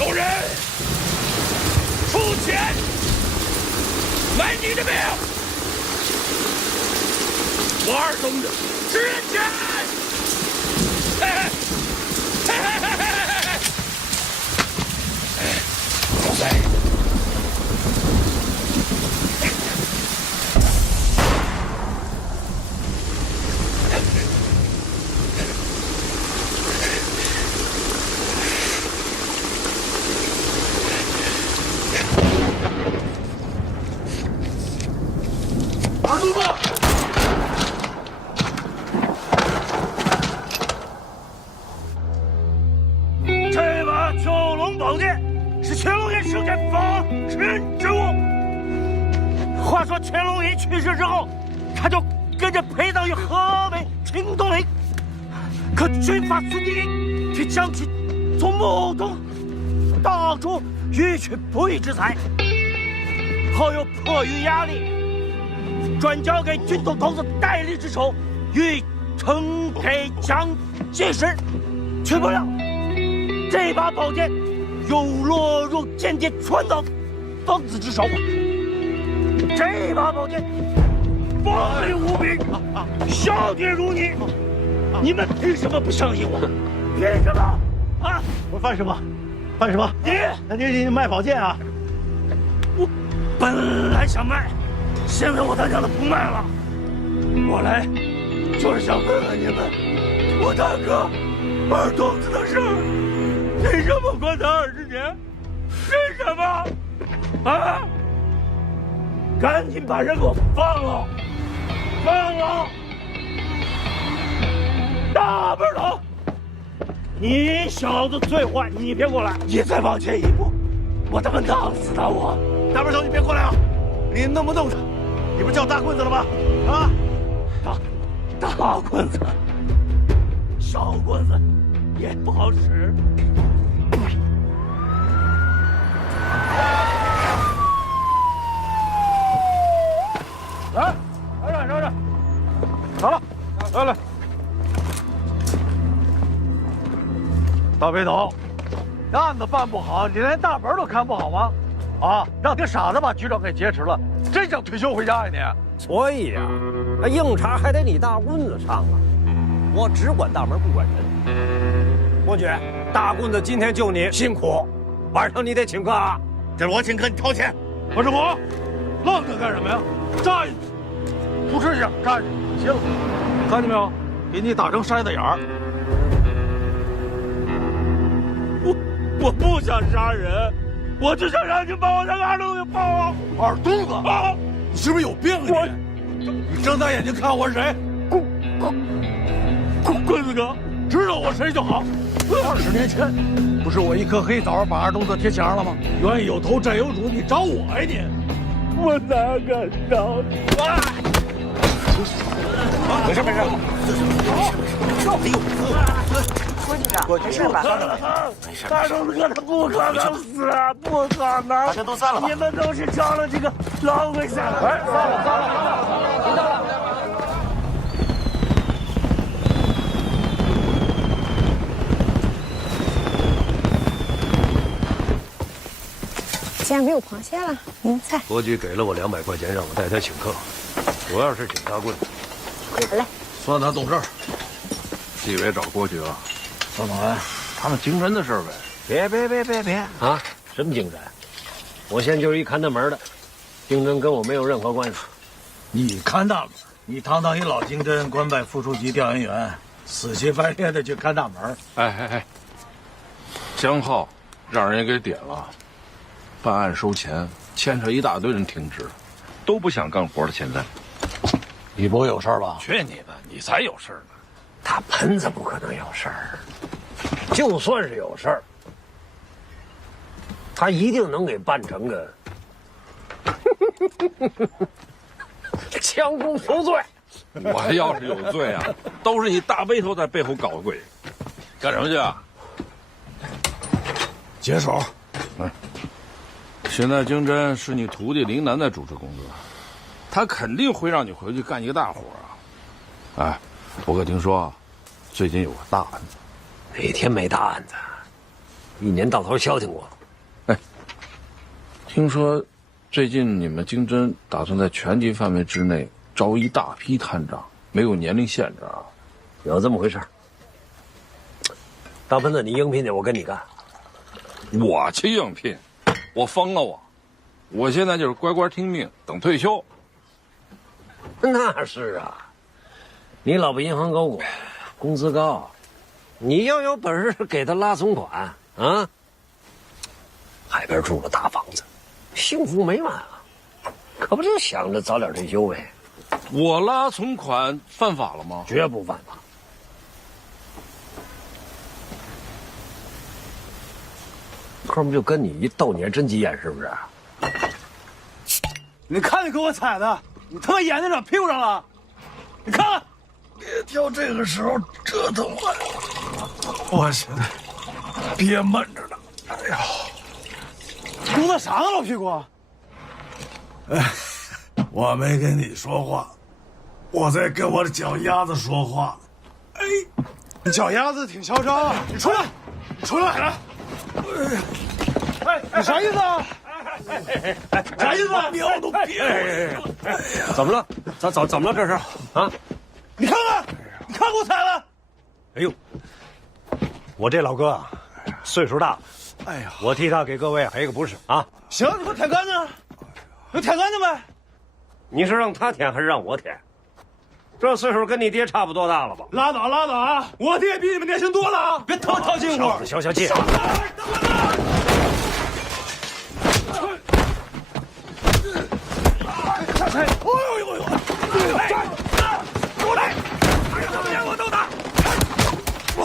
有人出钱买你的命，我二东子值钱！嘿嘿嘿嘿嘿嘿嘿！老三，二东子。这把九龙宝剑是乾隆爷生前防身之物。话说乾隆爷去世之后，他就跟着陪葬于河北秦东陵。可军阀孙继义却将其从墓中盗出，欲取不义之财。后又迫于压力，转交给军统头子戴笠之手，欲呈给蒋介石。却不料这把宝剑又落入间谍川岛疯子之手。这把宝剑锋利无比，笑点如泥。你们凭什么不相信我？凭什么？啊！我犯什么？犯什么？你卖宝剑啊？我本来想卖，现在我他娘的不卖了。我来就是想问问你们，我大哥二东子的事，凭什么关他20年？凭什么？啊！赶紧把人给我放了！放了！大背头，你小子最坏，你别过来！你再往前一步，我他妈弄死他！我大背头，你别过来啊！你弄不动他，你不是叫大棍子了吗？啊！大棍子，小棍子也不好使。来，来，好了，来。大背头，案子办不好，你连大门都看不好吗？啊，让个傻子把局长给劫持了，真想退休回家呀你？所以啊，硬茬还得你大棍子上啊！我只管大门不管人。伯爵，大棍子今天救你辛苦，晚上你得请客啊！这是我请客，你掏钱。不是我，愣着干什么呀？站下，不吃香，站下。行，看见没有？给你打成筛子眼儿。我不想杀人，我就想让你把我那个二东子放了。二东子啊！你是不是有病啊你睁大眼睛看我是谁？棍子哥，知道我谁就好。20年前，不是我一颗黑枣把二东子贴墙上了吗？冤有头债有主，你找我呀你？我哪敢找你？没事。哎呦，郭局长，没事吧？二东子哥他不可能死啊，不可能！大家都散了吧？你们都是招了这个老鬼下来。哎，散了。既然没有螃蟹了，您菜。伯爵给了我200块钱，让我带他请客，主要是请大棍子。好嘞，算他懂事儿。纪委找郭局了，张总裁，谈谈经侦的事儿呗。别啊！什么经侦？我现在就是一看大门的，经侦跟我没有任何关系。你看大门，你堂堂一老经侦，官拜副处级调研员，死乞白赖的去看大门。哎，江浩让人给点了，办案收钱，牵扯一大堆人停职，都不想干活了。现在，你不会有事儿吧？去你的，你才有事儿呢！大盆子不可能有事儿，就算是有事儿，他一定能给办成个强攻服罪。我要是有罪啊，都是你大背头在背后搞鬼，干什么去啊？解手。现在经侦是你徒弟林南在主持工作，他肯定会让你回去干一个大活啊。哎，我可听说，最近有个大案子。哪天没大案子？一年到头消停过。听说最近你们经侦打算在全级范围之内招一大批探长，没有年龄限制啊？有这么回事儿。大喷子，你应聘去，我跟你干。我去应聘？我疯了我现在就是乖乖听命，等退休。那是啊，你老婆银行高管，工资高，你要有本事给他拉存款啊！海边住了大房子，幸福美满啊，可不就想着早点退休呗？我拉存款犯法了吗？绝不犯法。哥们就跟你一逗你还真急眼是不是？你看你给我踩的，你他妈眼睛长屁股上了，你看看。别挑这个时候折腾我，我现在憋闷着呢。哎呀，鼓捣啥呢，老屁股？我没跟你说话，我在跟我的脚丫子说话。哎，你脚丫子挺嚣张啊！你出来，你出来！哎，你啥意思啊？啥意思啊？尿都憋了。怎么了？怎么了？这是啊？你看看，你看给我踩了！哎呦，我这老哥啊，岁数大了。哎呀，我替他给各位赔个不是啊！行，你给我舔干净，你舔干净呗。你是让他舔还是让我舔？这岁数跟你爹差不多大了吧？拉倒拉倒啊！我爹比你们年轻多了啊！别他妈套近乎！消消气。哎呦！过来！连我都打！我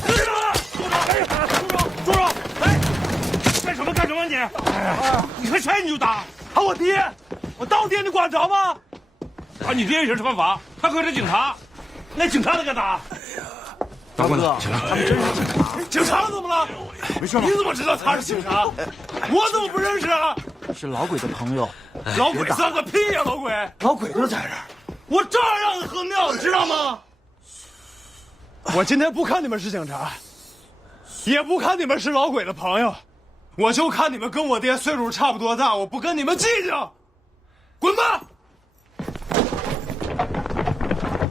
死了！住手！哎，干什么你？你和谁你就打？打我爹！我当爹你管得着吗？打你爹也是犯法，他可是警察，那警察能敢打？大哥，他们真是警察。警察怎么了？没事吧？你怎么知道他是警察？我怎么不认识啊？是老鬼的朋友。老鬼算个屁呀！老鬼，老鬼就在这儿。我照样让你喝尿，你知道吗？我今天不看你们是警察，也不看你们是老鬼的朋友，我就看你们跟我爹岁数差不多大，我不跟你们计较，滚吧！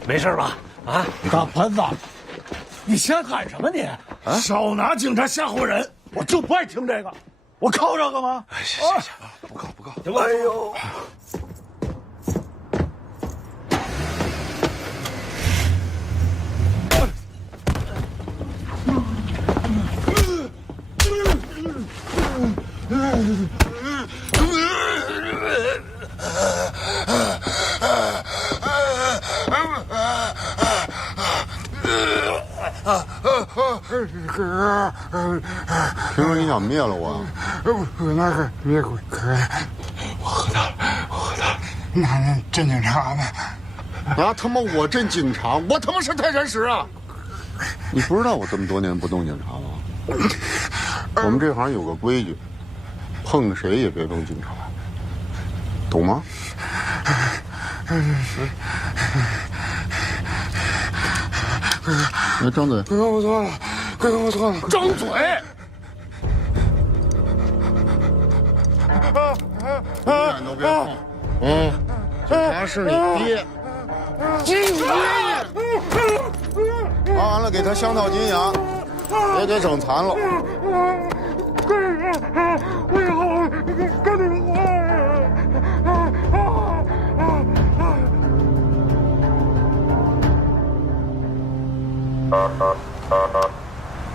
没事吧？啊，大盆子，你先喊什么你？少拿警察吓唬人！我就不爱听这个，我靠这个吗？哎，行，不告。哎呦！听说你想灭了我？那是灭鬼可我喝到了。那镇警察呢？啊他妈！我镇警察，我他妈是泰山石啊！你不知道我这么多年不动警察吗？我们这行有个规矩，碰谁也别动警察，懂吗？来，张嘴！哥哥，我错了，张嘴！永远都别碰！警察是你爹，金爷！拔完了给他镶套金牙，别给整残了。我以后跟你们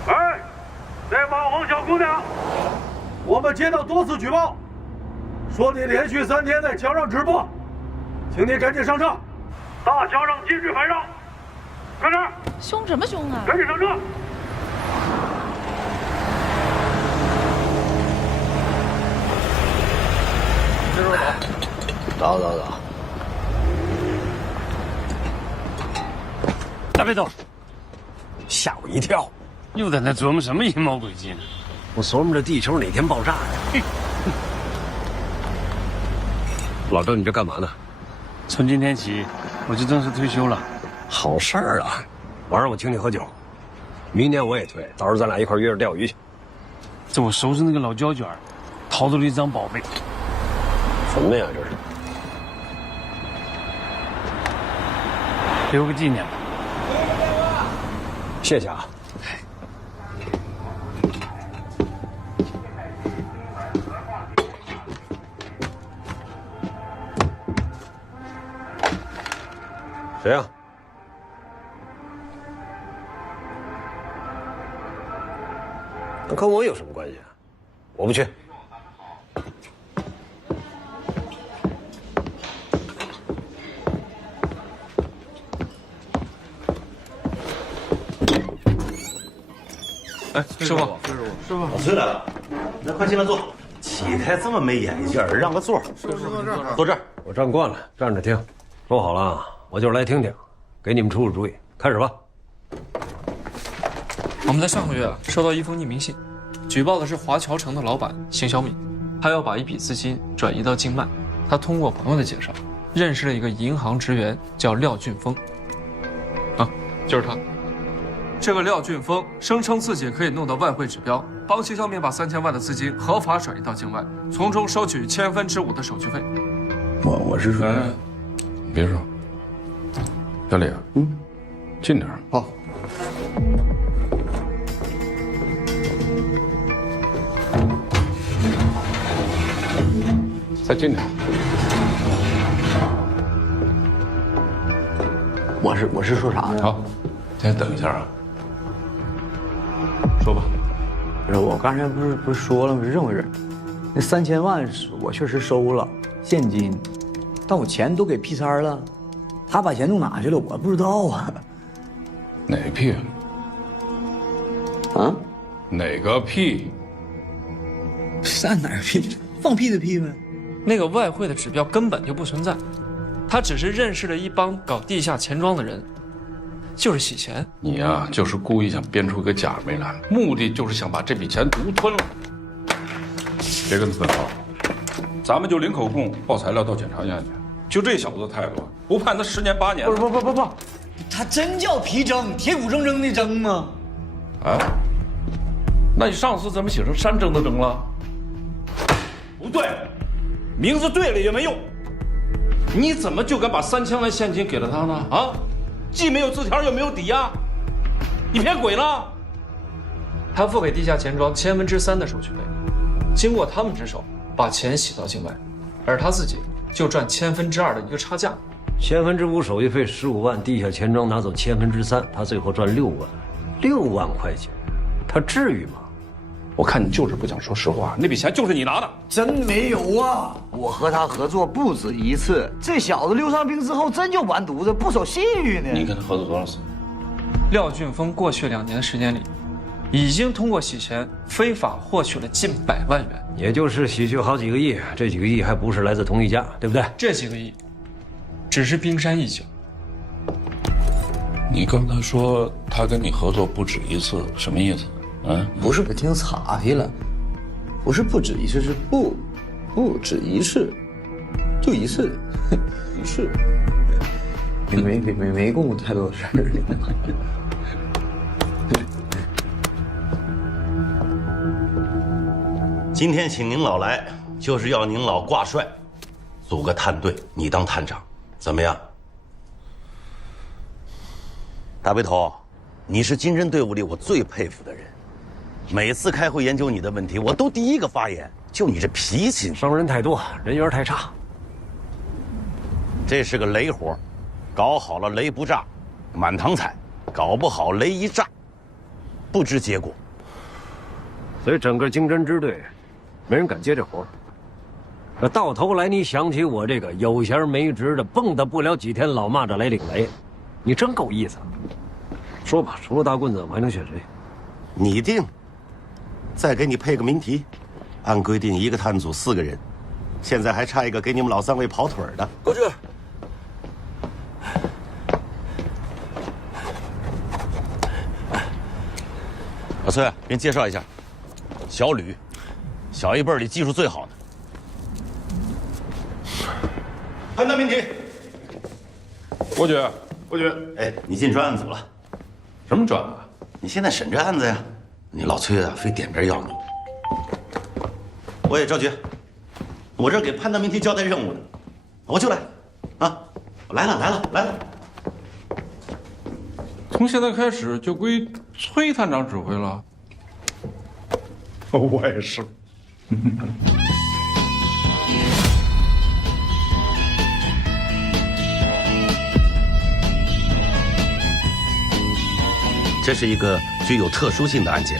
哎，那网红小姑娘，我们接到多次举报，说你连续3天在桥上直播，请你赶紧上车。大桥上禁止拍照，快点！凶什么凶啊？赶紧上车！这边走。走。大背头，吓我一跳！又在那琢磨什么阴谋诡计呢？我琢磨着地球哪天爆炸呢。老郑，你这干嘛呢？从今天起，我就正式退休了。好事儿啊！晚上我请你喝酒。明年我也退，到时候咱俩一块约着钓鱼去。这我收拾那个老胶卷，淘出了一张宝贝。什么呀？这是？留个纪念吧。谢谢啊。谁呀？那跟我有什么关系啊？我不去。哎，师傅，老崔来了，那快进来坐。起开这么没眼力劲儿，让个座。坐这儿。我站惯了，站着听。说好了，我就是来听听，给你们出出主意。开始吧。我们在上个月收到一封匿名信，举报的是华侨城的老板邢小敏，他要把一笔资金转移到境外。他通过朋友的介绍，认识了一个银行职员，叫廖俊峰。啊，就是他。这个廖俊峰声称自己可以弄到外汇指标，帮邢小敏把3000万的资金合法转移到境外，从中收取5/1000的手续费。我是说，别说，小李，近点儿。好。再近点儿。我是说啥呢？好，先等一下啊。说吧。不是，我刚才不是说了吗？是这么回事，那3000万我确实收了现金，但我钱都给屁三了，他把钱弄哪去了？我不知道啊。哪屁？啊？哪个屁？散哪儿屁？放屁的屁呗。那个外汇的指标根本就不存在，他只是认识了一帮搞地下钱庄的人，就是洗钱。你呀，就是故意想编出个假名来，目的就是想把这笔钱独吞了。别跟他分号，咱们就领口供报材料到检察院去。就这小子的态度，不判他10年8年。不，他真叫皮征，铁骨铮铮的铮吗？啊？那你上次怎么写成山征的征了？不对，名字对了也没用。你怎么就敢把3000万现金给了他呢？啊，既没有字条又没有抵押，你骗鬼呢？他付给地下钱庄3/1000的手续费，经过他们之手把钱洗到境外，而他自己就赚2/1000的一个差价。5/1000手续费15万，地下钱庄拿走3/1000，他最后赚6万，6万块钱，他至于吗？我看你就是不想说实话，那笔钱就是你拿的。真没有啊！我和他合作不止一次，这小子溜上兵之后真就完犊子，不守信誉呢。你跟他合作多少次？廖俊峰过去2年的时间里，已经通过洗钱非法获取了近100万元，也就是洗去好几个亿，这几个亿还不是来自同一家，对不对？这几个亿，只是冰山一角。你刚才说他跟你合作不止一次，什么意思？不是，我听岔劈了，不是不止一次，是不止一次，就一次，一次，没共过太多事儿。今天请您老来，就是要您老挂帅，组个探队，你当探长，怎么样？大背头，你是金侦队伍里我最佩服的人。每次开会研究你的问题，我都第一个发言。就你这脾气，伤人太多，人缘太差。这是个雷活，搞好了雷不炸，满堂彩；搞不好雷一炸，不知结果。所以整个经侦支队，没人敢接这活。到头来你想起我这个有闲没职的，蹦跶不了几天老蚂蚱来领雷，你真够意思。说吧，除了大棍子，我还能选谁？你定。再给你配个谜题，按规定一个探组4个人，现在还差一个给你们老3位跑腿的。过去。老崔，给你介绍一下，小吕，小一辈里技术最好的。判断谜题。过去。哎，你进专案组了。什么专案？你现在审这案子呀？你老崔啊，非点名要你。我也着急，我这给判断命题交代任务呢，我就来，啊，来了。从现在开始就归崔探长指挥了。我也是。这是一个具有特殊性的案件，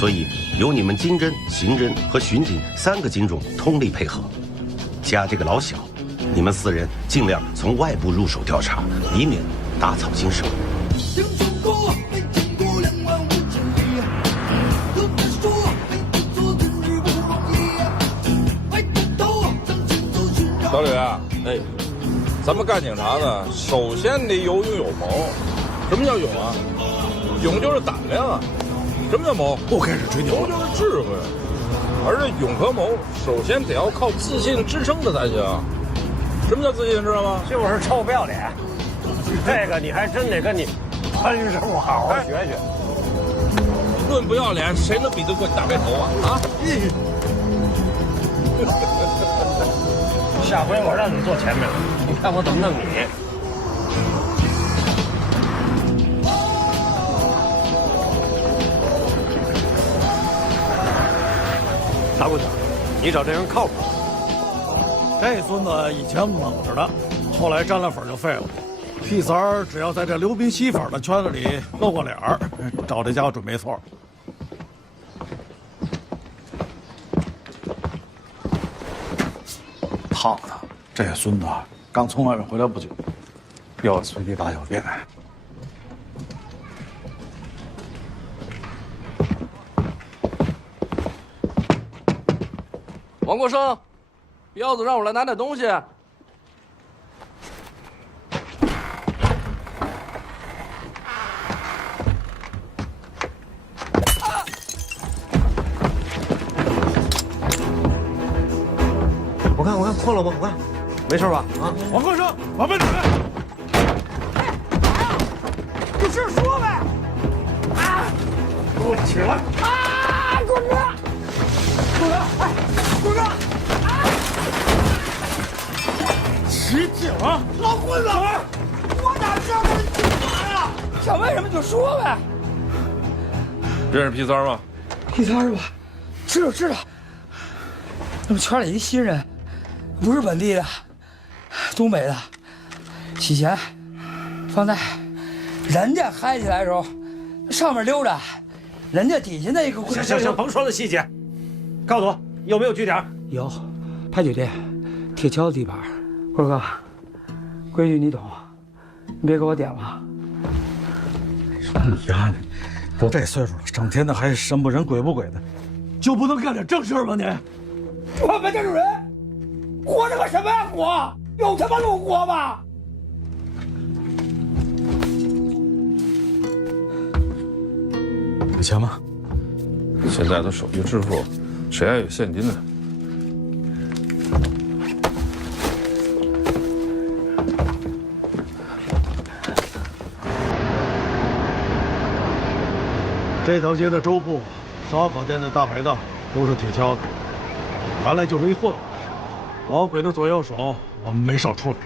所以由你们经侦、刑侦和巡警3个警种通力配合，加这个老小，你们4人尽量从外部入手调查，以免打草惊蛇。小吕，哎，咱们干警察的，首先得有勇有谋。什么叫勇啊？勇就是胆量啊。什么叫谋？不开始吹牛。谋就是智慧，而这勇和谋，首先得要靠自信支撑的才行。什么叫自信，知道吗？就是臭不要脸。这个你还真得跟你潘师傅好好学学。论不要脸，谁能比得过大背头啊？啊！下回我让你坐前面，你看我怎么弄你。大姑娘，你找这人靠谱？这孙子以前猛着的，后来沾了粉就废了。屁三儿只要在这流鼻吸粉的圈子里露过脸儿，找这家伙准没错。胖子，这孙子刚从外面回来不久，又随地大小便。王国生，彪子让我来拿点东西。我看破了吗？我看，没事吧？啊，王国生，往bên准备。有事说呗。啊！给我起来！啊！滚哥！滚哥！哎，滚哥！啊！起警啊！老混子！我哪知道他是警察呀？想问什么就说呗。认识皮三吗？皮三是吧？知道。那么圈里一新人，不是本地的，东北的，洗钱，放贷，人家嗨起来的时候，上面溜达，人家底下那个……行，甭说了细节，告诉我有没有据点？有，派酒店，铁锹地盘。辉哥，规矩你懂，你别给我点了。你呀，都这岁数了，整天的还神不神鬼不鬼的，就不能干点正事吗？你？我们这种人，活着个什么呀？活有他妈路活吗？有钱吗？现在都手机支付，谁还有现金呢？这条街的粥铺、烧烤店的大排档都是铁锹的，原来就是一混混。老鬼的左右手，我们没少处理。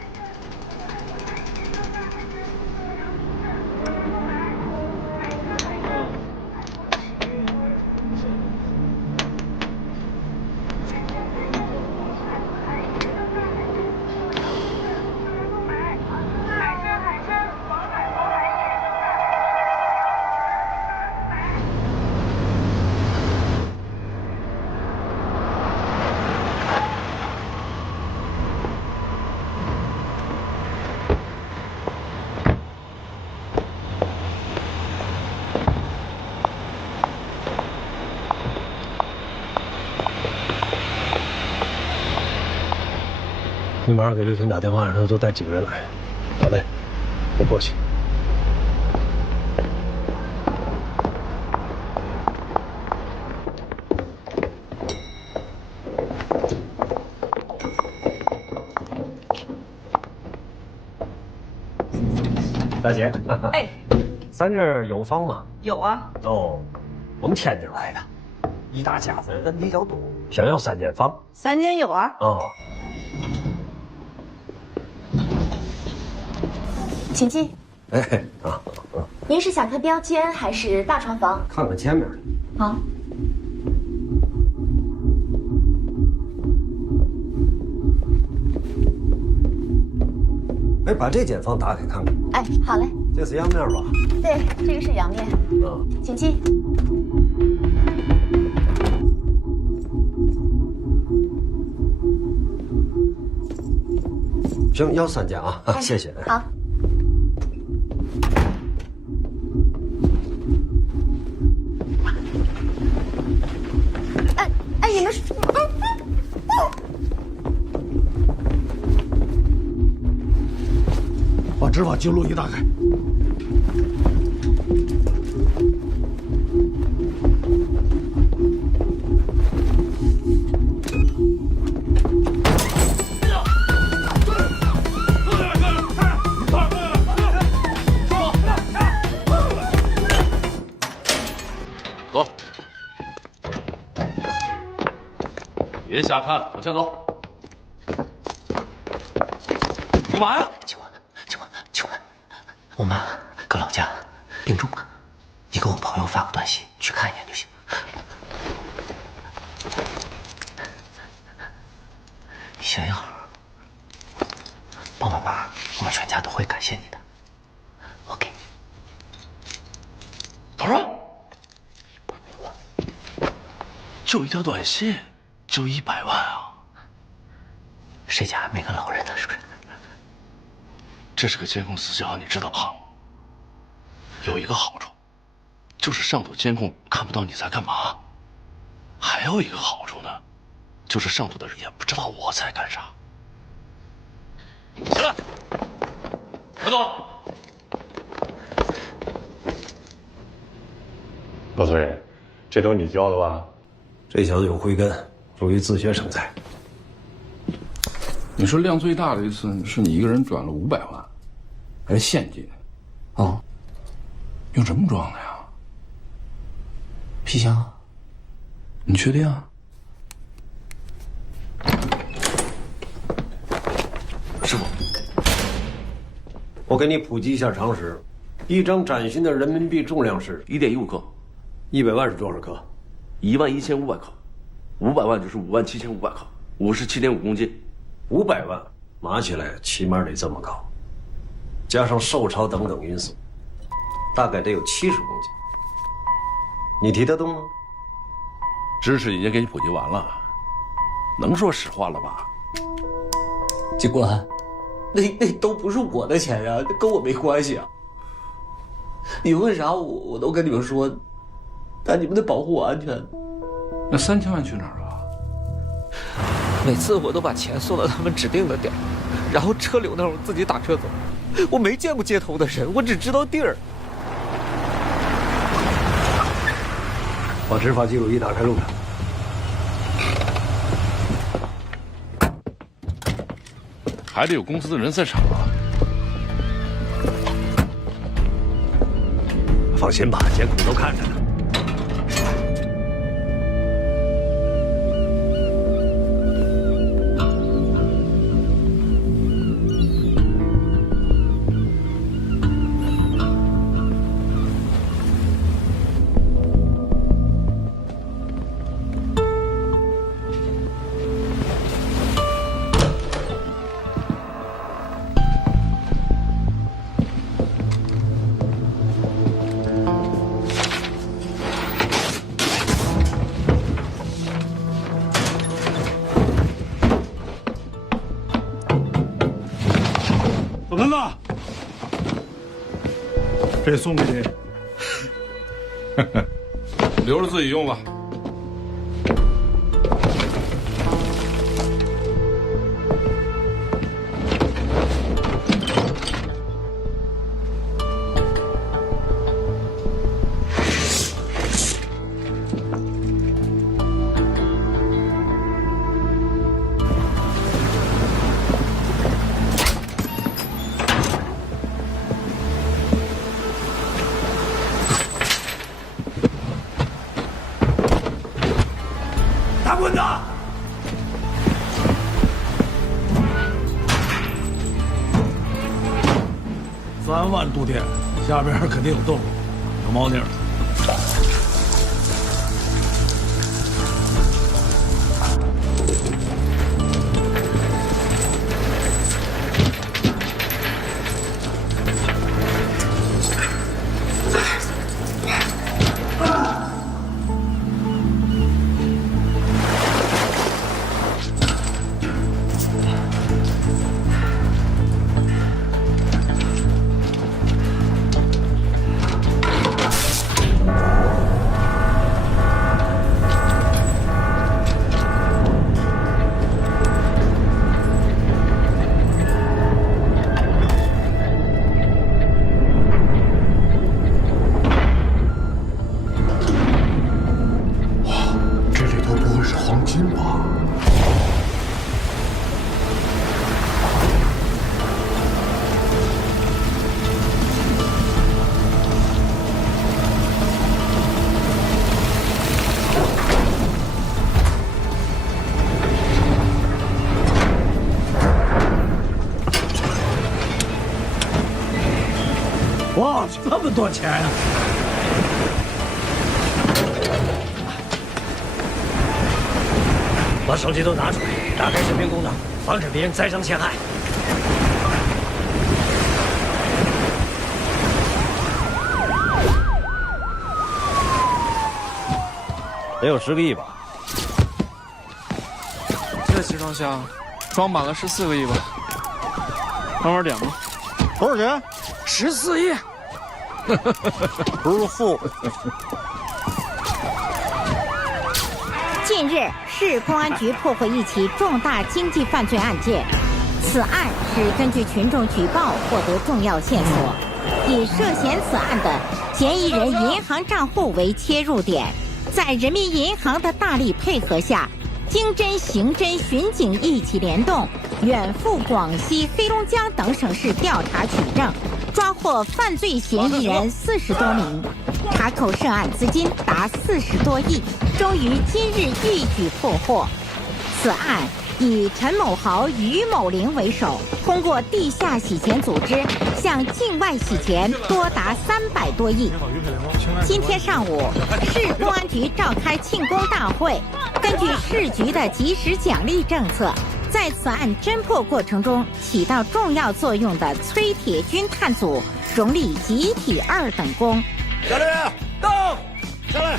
你马上给刘婷打电话，让他多带几个人来。好嘞，我过去。大姐，哎，咱这儿有房吗？有啊。哦，我们天津来的，一大家子人比较多，想要3间房。3间有啊。哦，请进。哎啊，您是想看标间还是大床房？看看前面。好。哎，把这间房打开看看。哎，好嘞。这是阳面吧？对，这个是阳面。嗯，请进。行，要3间啊，谢谢。好。哎，你们是？把执法记录仪打开。走，别瞎看，往前走。干嘛呀？我妈搁老家病重了，你给我朋友发个短信去看一眼就行。小样，帮帮忙，我们全家都会感谢你的。OK。多少？就一条短信，就100万啊！谁家还没个老人呢？是不是？这是个监控死角，你知道吧？有一个好处，就是上头监控看不到你在干嘛；还有一个好处呢，就是上头的人也不知道我在干啥。起来，快走！老崔，这都你教的吧？这小子有慧根，属于自学成才。你说量最大的一次是你一个人转了500万，还是现金？哦，用什么装的呀？皮箱啊。你确定啊？师傅，我给你普及一下常识：一张崭新的人民币重量是1.15克，100万是多少克？11500克，500万就是57500克，57.5公斤。500万拿起来起码得这么高，加上受潮等等因素，大概得有70公斤。你提得动吗？知识已经给你普及完了，能说实话了吧？警官，那都不是我的钱呀，那跟我没关系啊。你问啥我都跟你们说，但你们得保护我安全。那3000万去哪儿了？每次我都把钱送到他们指定的点，然后车流那儿我自己打车走。我没见过接头的人，我只知道地儿。把执法记录仪打开录上。还得有公司的人在场啊。放心吧，监控都看着呢。老根子，这送给你，留着自己用吧。3万度电，下边肯定有洞，有猫腻。哇，这么多钱呀！把手机都拿出来，打开视频功能，防止别人栽赃陷害。得有10个亿吧？这集装箱装满了14个亿吧？慢慢点吧。多少钱？14亿。不是富。近日，市公安局破获一起重大经济犯罪案件，此案是根据群众举报获得重要线索，以涉嫌此案的嫌疑人银行账户为切入点，在人民银行的大力配合下，经侦、刑侦、巡警一起联动，远赴广西、黑龙江等省市调查取证，抓获犯罪嫌疑人40多名，卡口涉案资金达40多亿，终于今日一举破获。此案以陈某豪、于某玲为首，通过地下洗钱组织向境外洗钱多达300多亿。今天上午，市公安局召开庆功大会，根据市局的及时奖励政策，在此案侦破过程中起到重要作用的崔铁军探组荣立集体2等功。下来，到，下来。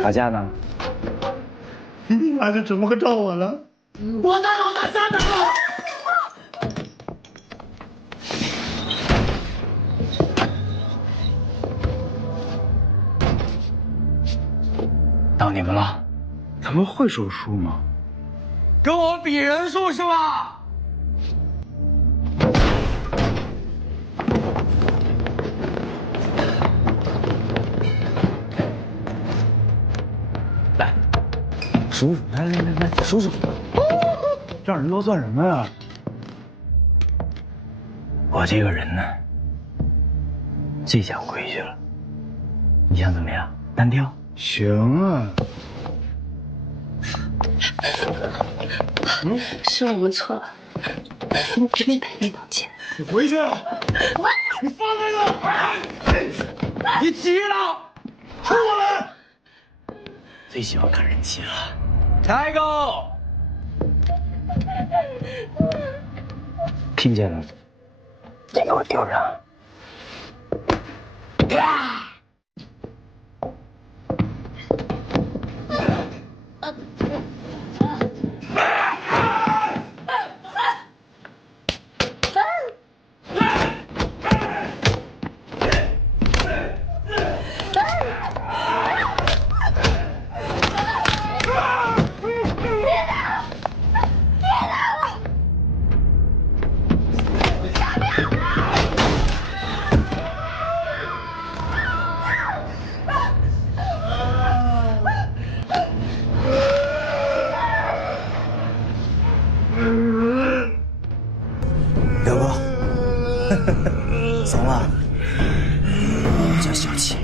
打架呢？你孩子怎么个找我了？我哪有打架的了？到你们了。他们会手术吗？跟我比人数是吧？来，数数，来，数数。这样人都算什么呀？我这个人呢，最讲规矩了。你想怎么样？单挑？行啊。是我们错了，我们给你赔礼道歉。你回去！你放开他！你急了，出来！最喜欢看人急了。抬高！听见了？你给我吊上！表哥，怂了，真小气。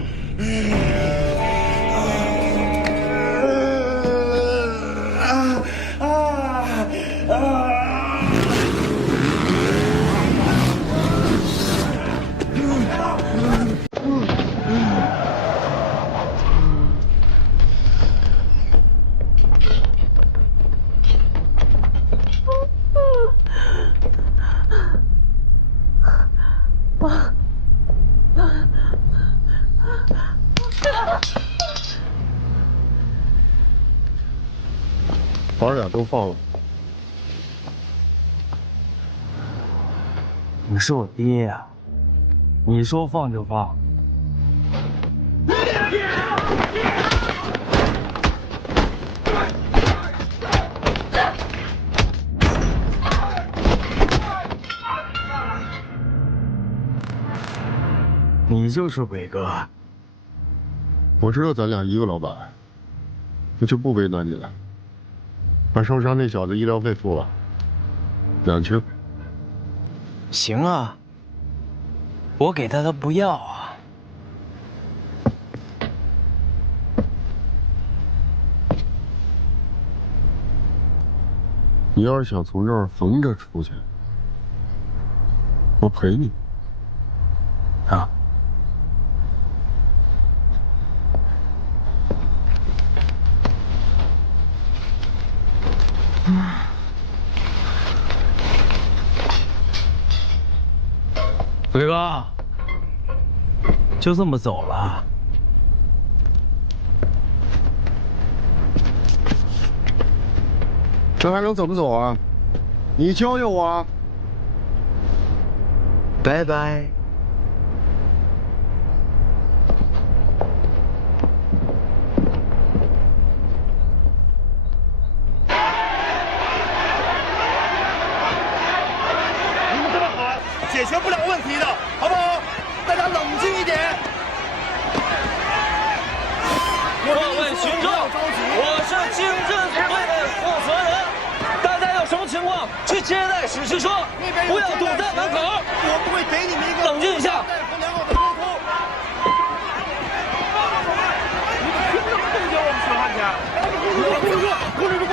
把俩都放了。你是我爹呀，你说放就放。你就是伟哥。我知道咱俩一个老板，我就不为难你了。把受伤那小子医疗费付了，2000。行啊，我给他不要啊。你要是想从这儿横着出去，我陪你。啊。伟哥，就这么走了？这还能怎么走啊？你教教我啊！拜拜。解决不了问题的，好不好？大家冷静一点。各位群众，我是经侦组队的负责人，大家有什么情况去接待室去说，不要堵在门口。我们会给你们一个冷静一下。良好的沟通。你凭什么不给我们吃饭去？控制住，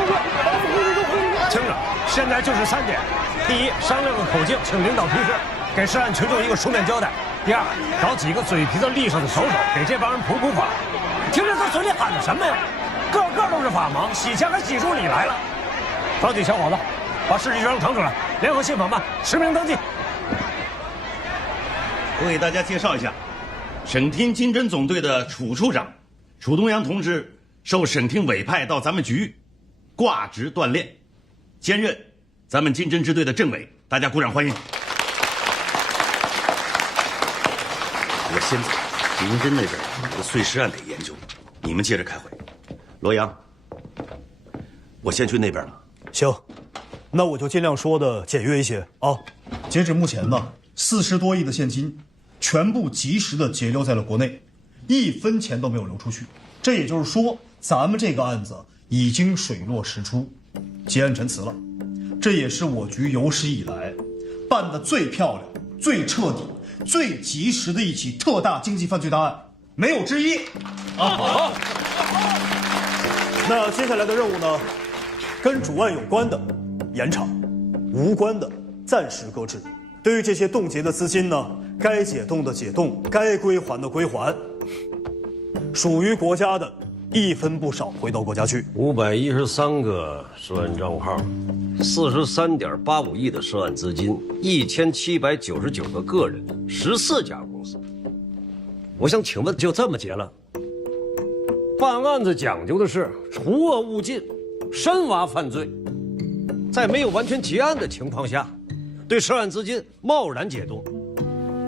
厅长，现在就是3点：第一，商量个口径，请领导批示，给涉案群众一个书面交代；第二，找几个嘴皮子利索的手手，给这帮人普法。听着他嘴里喊的什么呀？个个都是法盲，洗钱还洗出理来了。找几小伙子，把市级证腾出来，联合信访办，实名登记。我给大家介绍一下，省厅经侦总队的楚处长楚东阳同志受省厅委派到咱们局挂职锻炼，兼任咱们经侦支队的政委，大家鼓掌欢迎。我先走，经侦那边有碎尸案得研究，你们接着开会。罗阳，我先去那边了，行，那我就尽量说的简约一些啊。截止目前呢，40多亿的现金，全部及时的截留在了国内，1分钱都没有流出去。这也就是说，咱们这个案子已经水落石出，结案陈词了。这也是我局有史以来办得最漂亮、最彻底、最及时的一起特大经济犯罪大案，没有之一。好。那接下来的任务呢，跟主案有关的严查，无关的暂时搁置。对于这些冻结的资金呢，该解冻的解冻，该归还的归还，属于国家的1分不少回到国家去。513个涉案账号，43.85亿的涉案资金，1799个个人，14家公司。我想请问，就这么结了？办案子讲究的是除恶务尽，深挖犯罪，在没有完全结案的情况下，对涉案资金贸然解冻，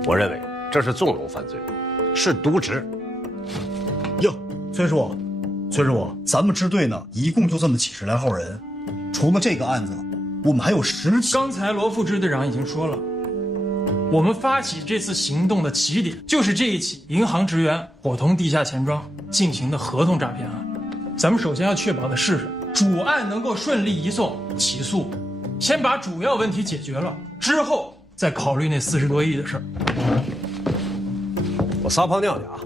我认为这是纵容犯罪，是渎职。哟，崔师傅，咱们支队呢，一共就这么几十来号人，除了这个案子，我们还有10起。刚才罗副支队长已经说了，我们发起这次行动的起点就是这一起银行职员伙同地下钱庄进行的合同诈骗案。咱们首先要确保的是主案能够顺利移送起诉，先把主要问题解决了，之后再考虑那40多亿的事儿。我撒泡尿去啊！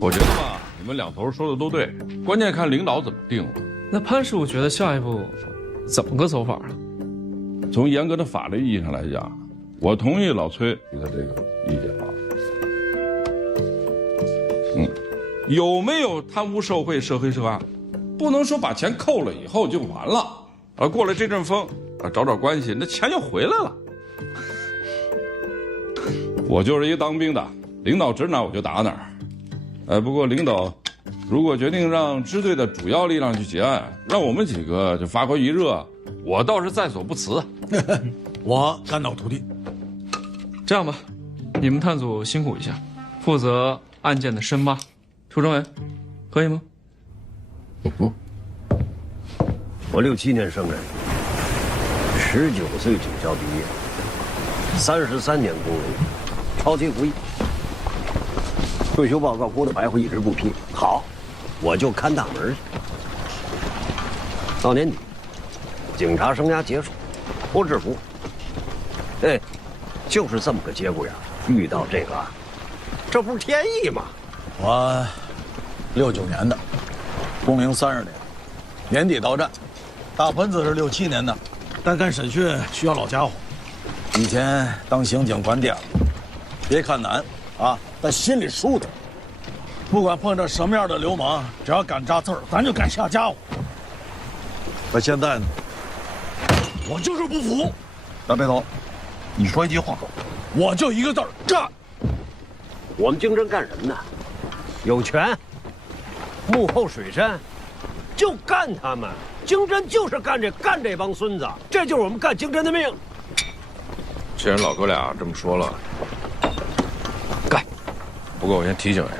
我觉得吧，你们两头说的都对，关键看领导怎么定了。那潘师傅觉得下一步怎么个走法啊？从严格的法律意义上来讲，我同意老崔的这个意见啊。有没有贪污受贿、涉黑涉案，不能说把钱扣了以后就完了啊，过了这阵风啊，找关系，那钱就回来了。我就是一当兵的，领导指哪儿我就打哪儿。不过领导如果决定让支队的主要力量去结案，让我们几个就发挥余热，我倒是在所不辞。我肝脑涂地。这样吧，你们探组辛苦一下，负责案件的深挖。楚政委，可以吗？我67年生人，19岁警校毕业，33年工人，超级服役。退休报告郭德白会一直不批。好，我就看大门去。到年底，警察生涯结束，脱制服。就是这么个节骨眼，遇到这个，这不是天意吗？我69年的，工龄30年，年底到站。大盆子是67年的，但干审讯需要老家伙。以前当刑警管点了，别看难啊，但心里舒坦。不管碰着什么样的流氓，只要敢扎刺儿，咱就敢下家伙。那现在呢？我就是不服。大背头，你说一句话，我就一个字儿：干。我们经侦干什么呢？有权，幕后水山，就干他们。经侦就是干这帮孙子，这就是我们干经侦的命。既然老哥俩这么说了，干。不过我先提醒一下，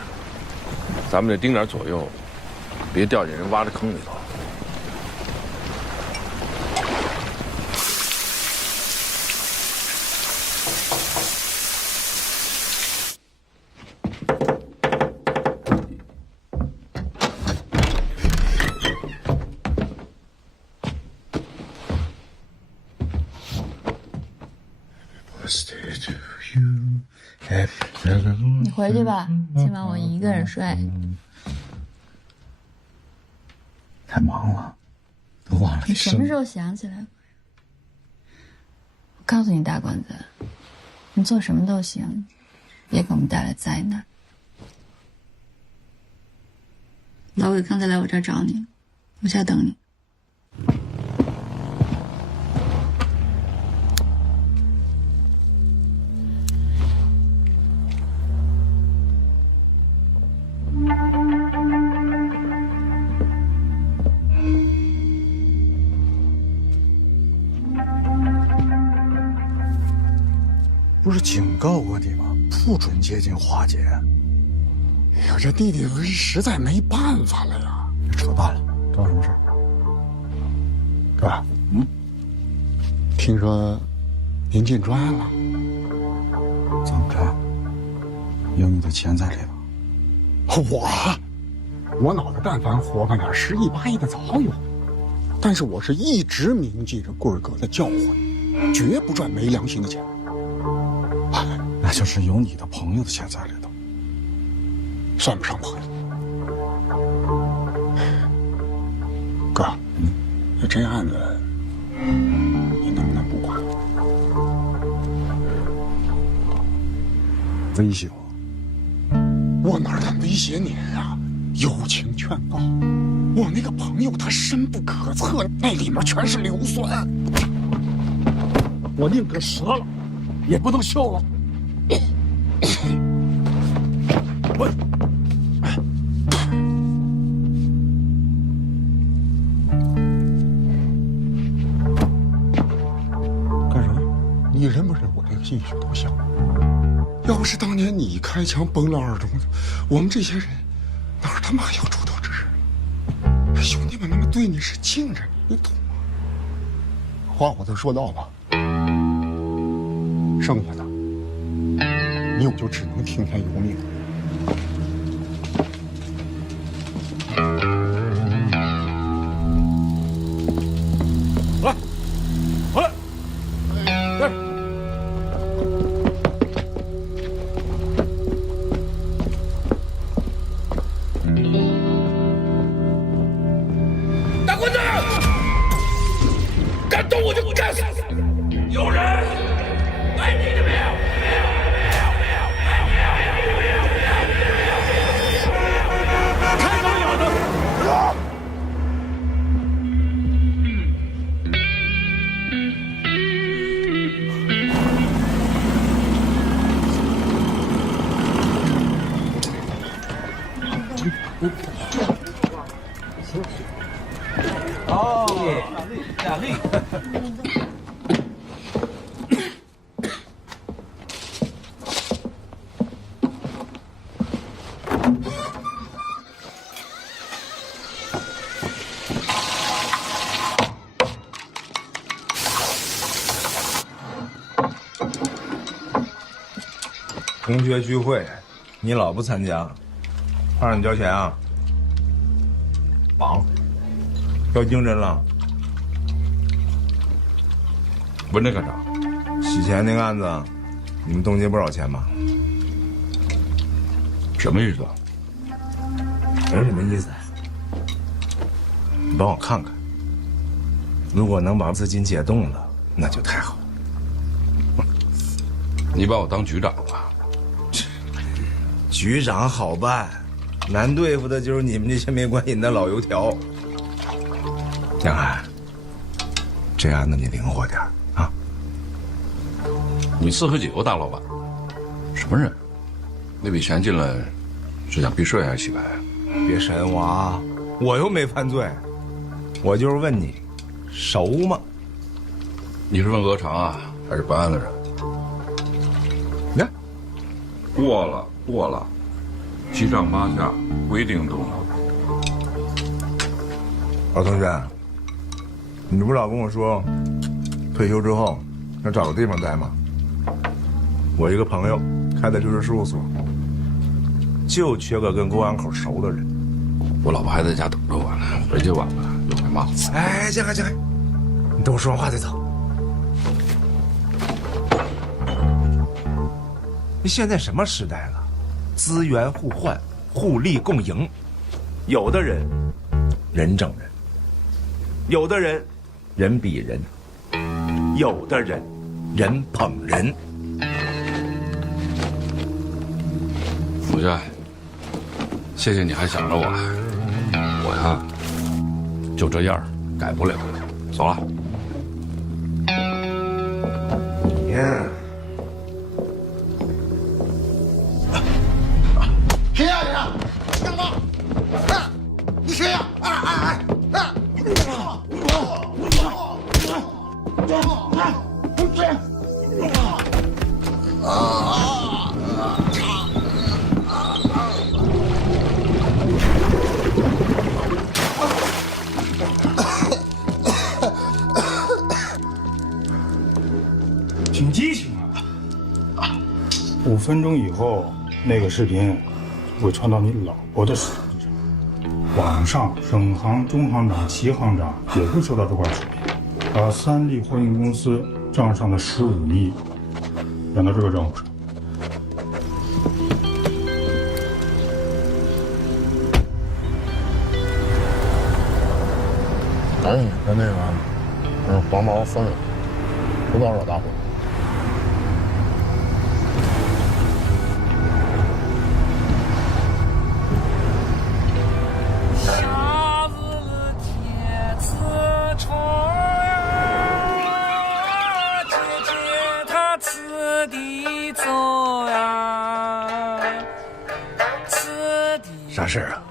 咱们得盯点左右，别掉进人挖的坑里头。你回去吧，今晚我一个人睡。太忙了，都忘了。你什么时候想起来过？我告诉你，大管子，你做什么都行，别给我们带来灾难。老伟刚才来我这儿找你，我下等你。不是警告过你吗？不准接近华姐。呀，这弟弟实在没办法了呀！别扯淡了，找什么事儿？哥，听说您进专案了？怎么着？有你的钱在里头？我脑子但凡活泛点，10亿8亿的早有。但是我是一直铭记着棍儿哥的教诲，绝不赚没良心的钱。那就是有你的朋友的钱在里头，算不上朋友。哥，那这案子你能不能不管？威胁我哪敢威胁您啊？友情劝告，我那个朋友他深不可测，那里面全是硫酸，我宁可折了，也不能笑了。干什么？你认不认我这个英雄头像？要不是当年你开枪崩了二中的，我们这些人哪他妈还有出头之日？兄弟们那么对你是敬着你，你懂吗？话我都说到了，剩下的你我就只能听天由命。来，回来，这儿。打滚子！敢动我就干死！有人来你的命！开什么眼子？俩力。同学聚会，你老不参加，让你交钱啊？绑，要精神了。问这干啥？洗钱那个案子，你们冻结不少钱吧？什么意思？没什么意思。你帮我看看，如果能把资金解冻了，那就太好。你把我当局长了？局长好办，难对付的就是你们这些没关系的老油条。杨涵，这案子你灵活点啊！你适合几个大老板？什么人？那笔钱进来是想避税还是洗白？别神我啊！我又没犯罪，我就是问你，熟吗？你是问鹅肠啊，还是办案的人？你看，过了，7上8下，规定动了。老同学，你不老跟我说，退休之后要找个地方待吗？我一个朋友开的律师事务所，就缺个跟公安口熟的人。我老婆还在家等着我呢，回去晚了又挨骂。哎，江海，你等我说完话再走。你现在什么时代了？资源互换，互利共赢。有的人人整人，有的人人比人，有的人人捧人。母亲，谢谢你还想着我。我呀，就这样，改不了。走了。你看。谁呀？你干嘛？你谁呀？分钟以后，那个视频会传到你老婆的手机上，网上省行、中行长、齐行长也会收到这块视频，把三利货运公司账上的15亿转到这个账户上。赶紧跟那个黄毛分了，不要惹大伙。夏日天吃虫呀，姐姐她吃的粥呀，吃的啥事儿啊？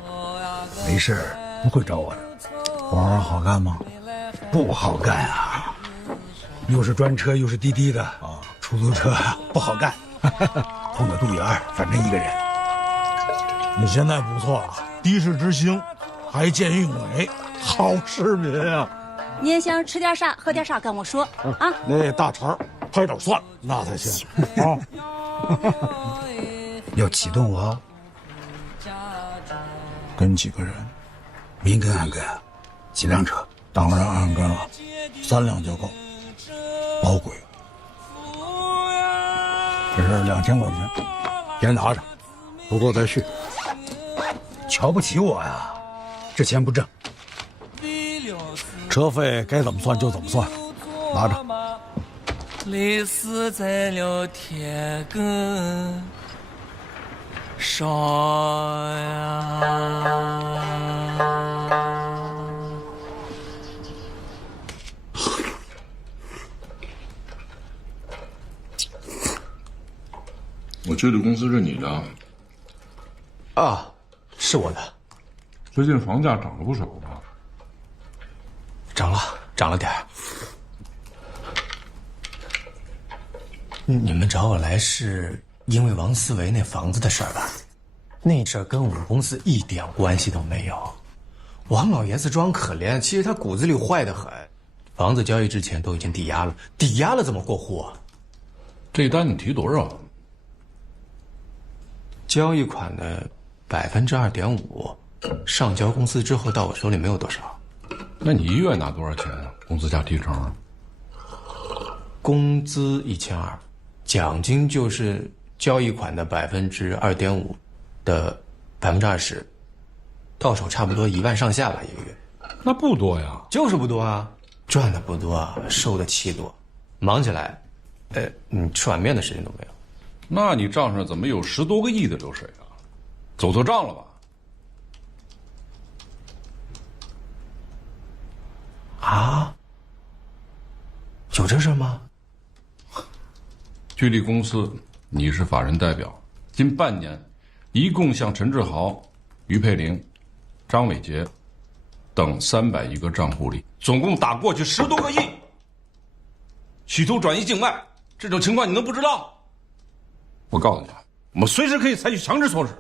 没事儿，不会找我的。活儿好干吗？不好干啊，又是专车又是滴滴的啊，出租车不好干。碰到杜源，反正一个人。你现在不错啊，的士之星，还见义勇为，好市民啊！您想吃点啥，喝点啥，跟我说啊。那大肠拍点蒜，那才行啊。要启动啊？跟几个人？明跟暗跟？几辆车？当然暗跟了，3辆就够。老鬼，这是2000块钱，先拿着，不够再续。瞧不起我呀？这钱不挣，车费该怎么算就怎么算，拿着。泪死在了天根上呀。我记得公司是你的啊，是我的。最近房价涨了不少吧？涨了点儿。你们找我来是因为王思维那房子的事儿吧？那事儿跟我们公司一点关系都没有。王老爷子装可怜，其实他骨子里坏得很。房子交易之前都已经抵押了，抵押了怎么过户啊？这单你提多少？交易款的2.5%，上交公司之后到我手里没有多少。那你一月拿多少钱啊？工资加提成？工资1200，奖金就是交易款的2.5%的20%，到手差不多1万上下吧一个月。那不多呀。就是不多啊，赚的不多啊，受的气多，忙起来，你吃碗面的时间都没有。那你账上怎么有10多个亿的流水啊？走错账了吧？啊？有这事吗？聚力公司，你是法人代表，近半年，一共向陈志豪、于佩玲、张伟杰等301个账户里，总共打过去10多个亿，企图转移境外，这种情况你能不知道？我告诉你，我们随时可以采取强制措施。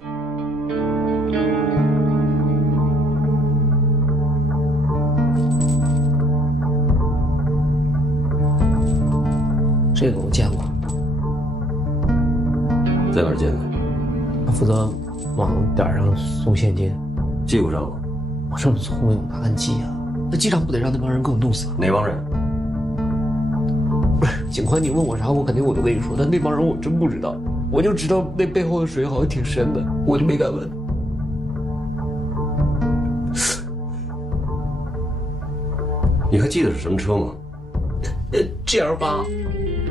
这个我见过，在哪儿见的？他负责往点上送现金，记过账吗？我这么聪明，哪敢记啊？那记账不得让那帮人给我弄死？哪帮人？不是，警官，你问我啥，我肯定我都跟你说，但那帮人我真不知道，我就知道那背后的水好像挺深的，我就没敢问。你还记得是什么车吗？GL8，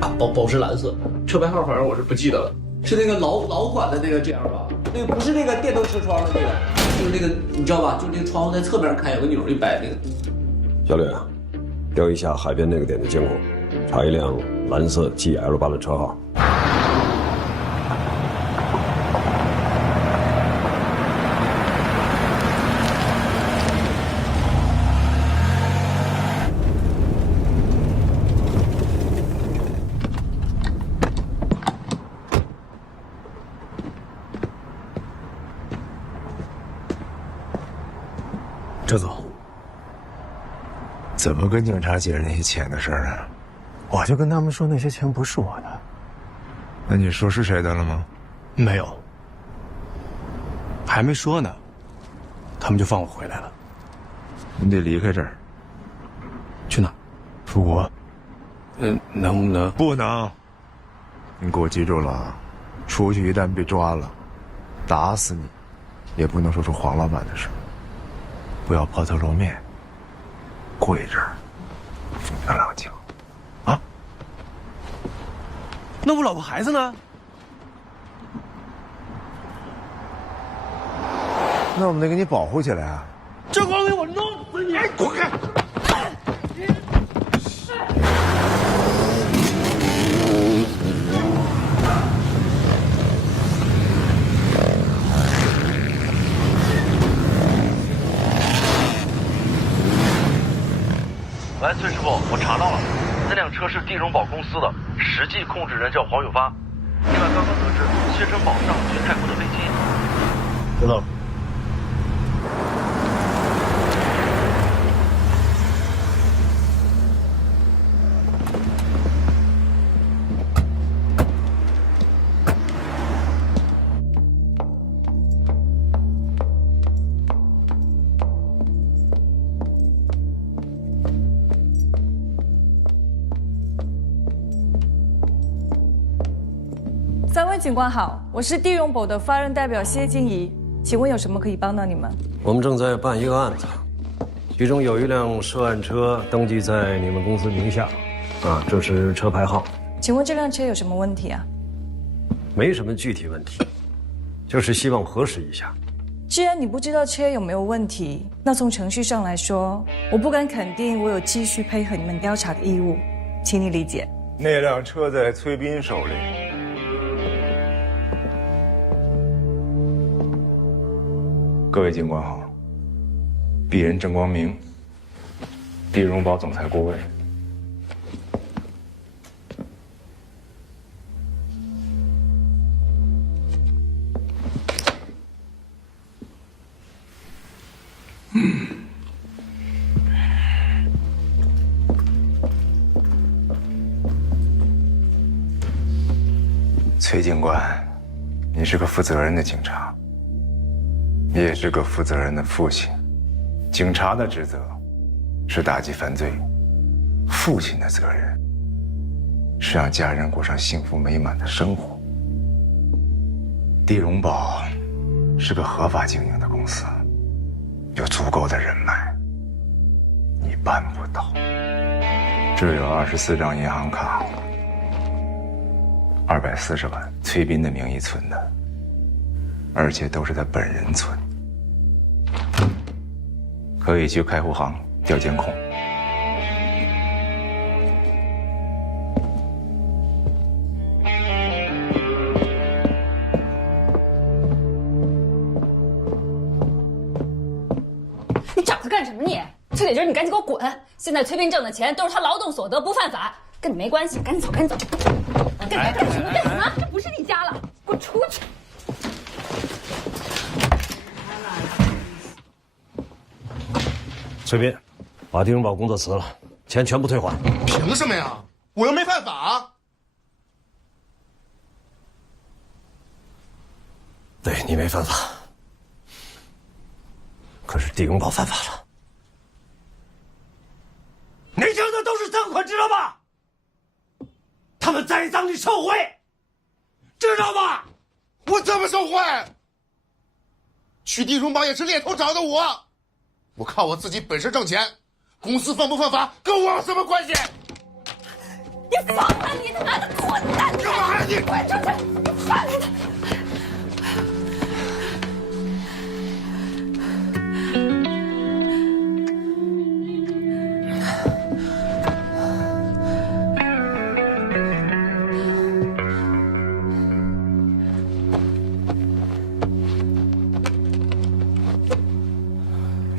啊，宝石蓝色，车牌号反正我是不记得了，是那个老款的那个 GL8，那个不是那个电动车窗的那个，就是那个你知道吧？就是那个窗户在侧边开，有个钮一摆那个。小吕，调一下海边那个点的监控，查一辆蓝色 GL8的车号。周总，怎么跟警察解释那些钱的事儿啊？我就跟他们说那些钱不是我的，那你说是谁的了吗？没有，还没说呢，他们就放我回来了。你得离开这儿。去哪？出国。能不能？不能。你给我记住了啊！出去一旦被抓了，打死你，也不能说出黄老板的事。不要抛头露面，跪这儿，风平浪静。啊？那我老婆孩子呢？那我们得给你保护起来啊！这光给我弄死你！滚开！喂，崔师傅，我查到了，那辆车是地荣宝公司的，实际控制人叫黄永发。另外，刚刚得知携程宝上去泰国的飞机。知道了。三位警官好，我是地荣宝的法人代表谢金怡，请问有什么可以帮到你们？我们正在办一个案子，其中有一辆涉案车登记在你们公司名下，这是车牌号。请问这辆车有什么问题啊？没什么具体问题，就是希望核实一下。既然你不知道车有没有问题，那从程序上来说，我不敢肯定我有继续配合你们调查的义务，请你理解。那辆车在崔斌手里。各位警官好，鄙人郑光明，地荣宝总裁顾问。崔警官，你是个负责任的警察。你也是个负责任的父亲，警察的职责是打击犯罪，父亲的责任是让家人过上幸福美满的生活。地荣宝是个合法经营的公司，有足够的人脉，你办不到。这有24张银行卡，240万，崔斌的名义存的。而且都是他本人存，可以去开户行调监控。你找他干什么你？崔铁军，你赶紧给我滚！现在崔斌挣的钱都是他劳动所得，不犯法，跟你没关系，赶紧走，赶紧走！干什么？干什么？这不是你家了，给我出去！崔斌，把地荣宝工作辞了，钱全部退还。凭什么呀？我又没犯法。对，你没犯法，可是地荣宝犯法了。你挣的都是赃款，知道吧？他们栽赃你受贿，知道吧？我怎么受贿？去地荣宝也是猎头找的我。我靠我自己本事挣钱，公司犯不犯法跟我有什么关系？你放了你他妈的混蛋！干嘛呀你？滚出去！你放了他！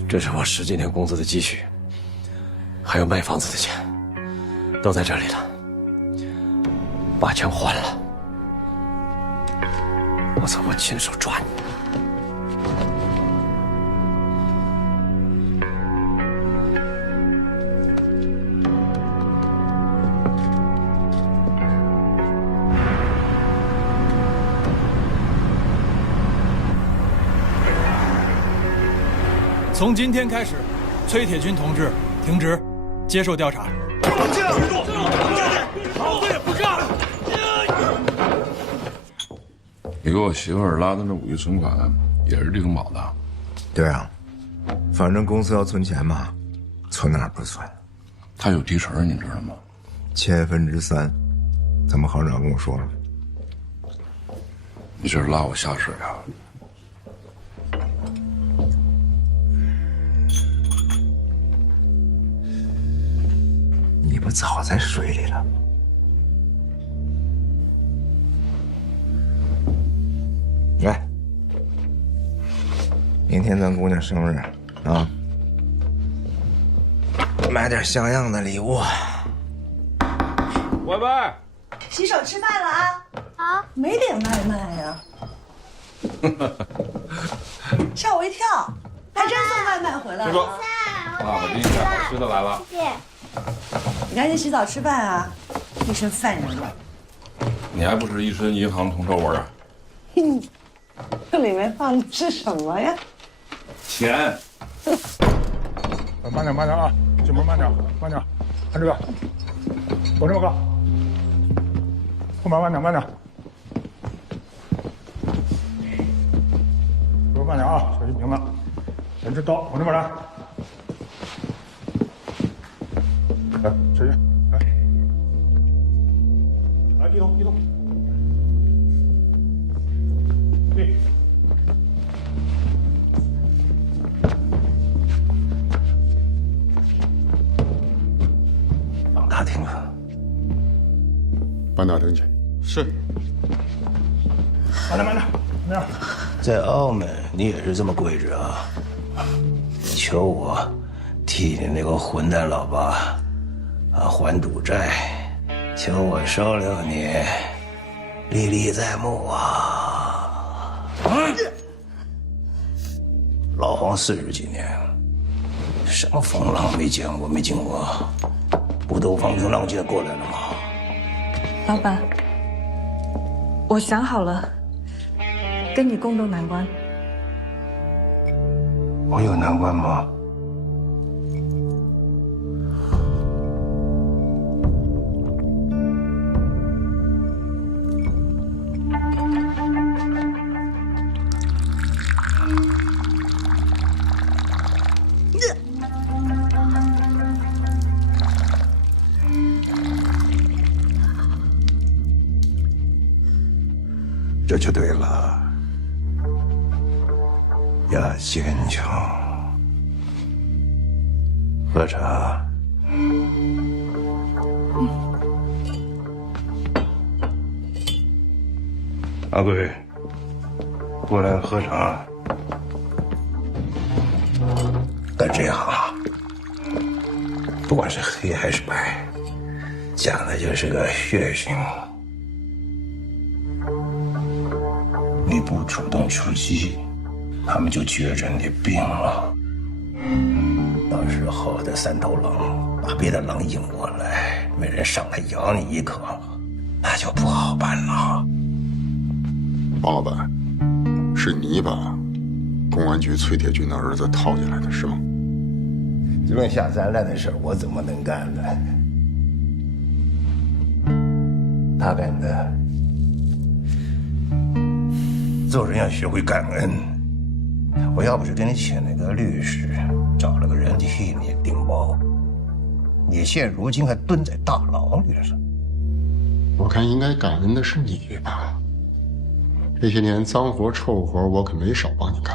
这是我10几年工资的积蓄，还有卖房子的钱，都在这里了。把钱还了，我操！我亲手抓你！从今天开始，崔铁军同志停职，接受调查。冷静，好的也不干了。你给我媳妇儿拉的那5亿存款，也是李东宝的。对啊，反正公司要存钱嘛，存哪儿不存？他有提成，你知道吗3%，咱们行长跟我说了。你这是拉我下水啊？你不早在水里了？来，明天咱姑娘生日啊，买点像样的礼物。拜拜。洗手吃饭了啊！啊，没点外卖呀？吓我一跳，还真送外卖回来了。爸爸给你带好吃的来了。谢谢。你赶紧洗澡吃饭啊，一身饭人味。你还不是一身银行铜臭味啊？这里面放的是什么呀？钱。慢点啊，进门慢点，看这个，往这么高，后面慢点，说慢点啊，小心瓶子，先吃刀，往这边来，来，小心，来，低头，对。大厅啊，搬大厅去。是。慢点，在澳门你也是这么跪着啊？求我替你那个混蛋老爸还赌债，求我收留你，历历在目啊！老黄40几年，什么风浪没见过没经过？不都风平浪静过来了吗？老板，我想好了，跟你共度难关。我有难关吗？这就对了，要坚强。喝茶。阿贵，过来喝茶。干这行，不管是黑还是白，讲的就是个血性。你不主动出击，他们就觉着你病了。到时候这3头狼把别的狼引过来，没人上来咬你一口，那就不好办了。爸爸，是你把公安局崔铁军的儿子套进来的是吗？这种下三滥的事我怎么能干呢？他干的。做人要学会感恩。我要不是给你请了个律师，找了个人替你顶包，你现如今还蹲在大牢里了。我看应该感恩的是你吧？这些年脏活臭活我可没少帮你干，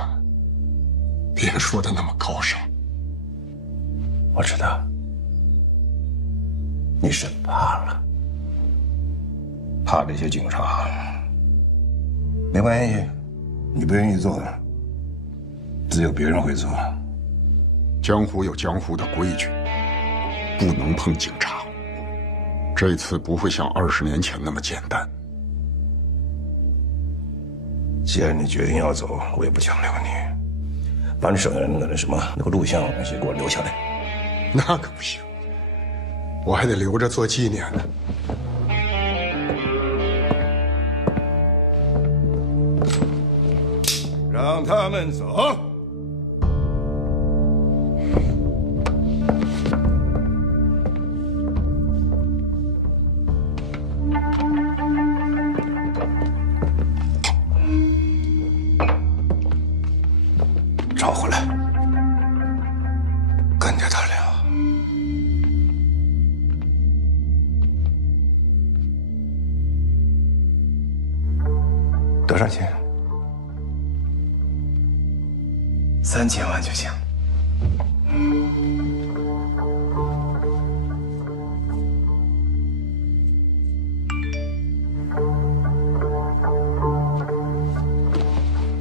别说的那么高尚。我知道，你是怕了，怕这些警察。没关系，你不愿意做，只有别人会做。江湖有江湖的规矩，不能碰警察。这次不会像20年前那么简单。既然你决定要走，我也不强留你。把你手上的那个录像那些给我留下来。那可不行，我还得留着做纪念呢。让他们走。看着他俩。多少钱？3000万就行。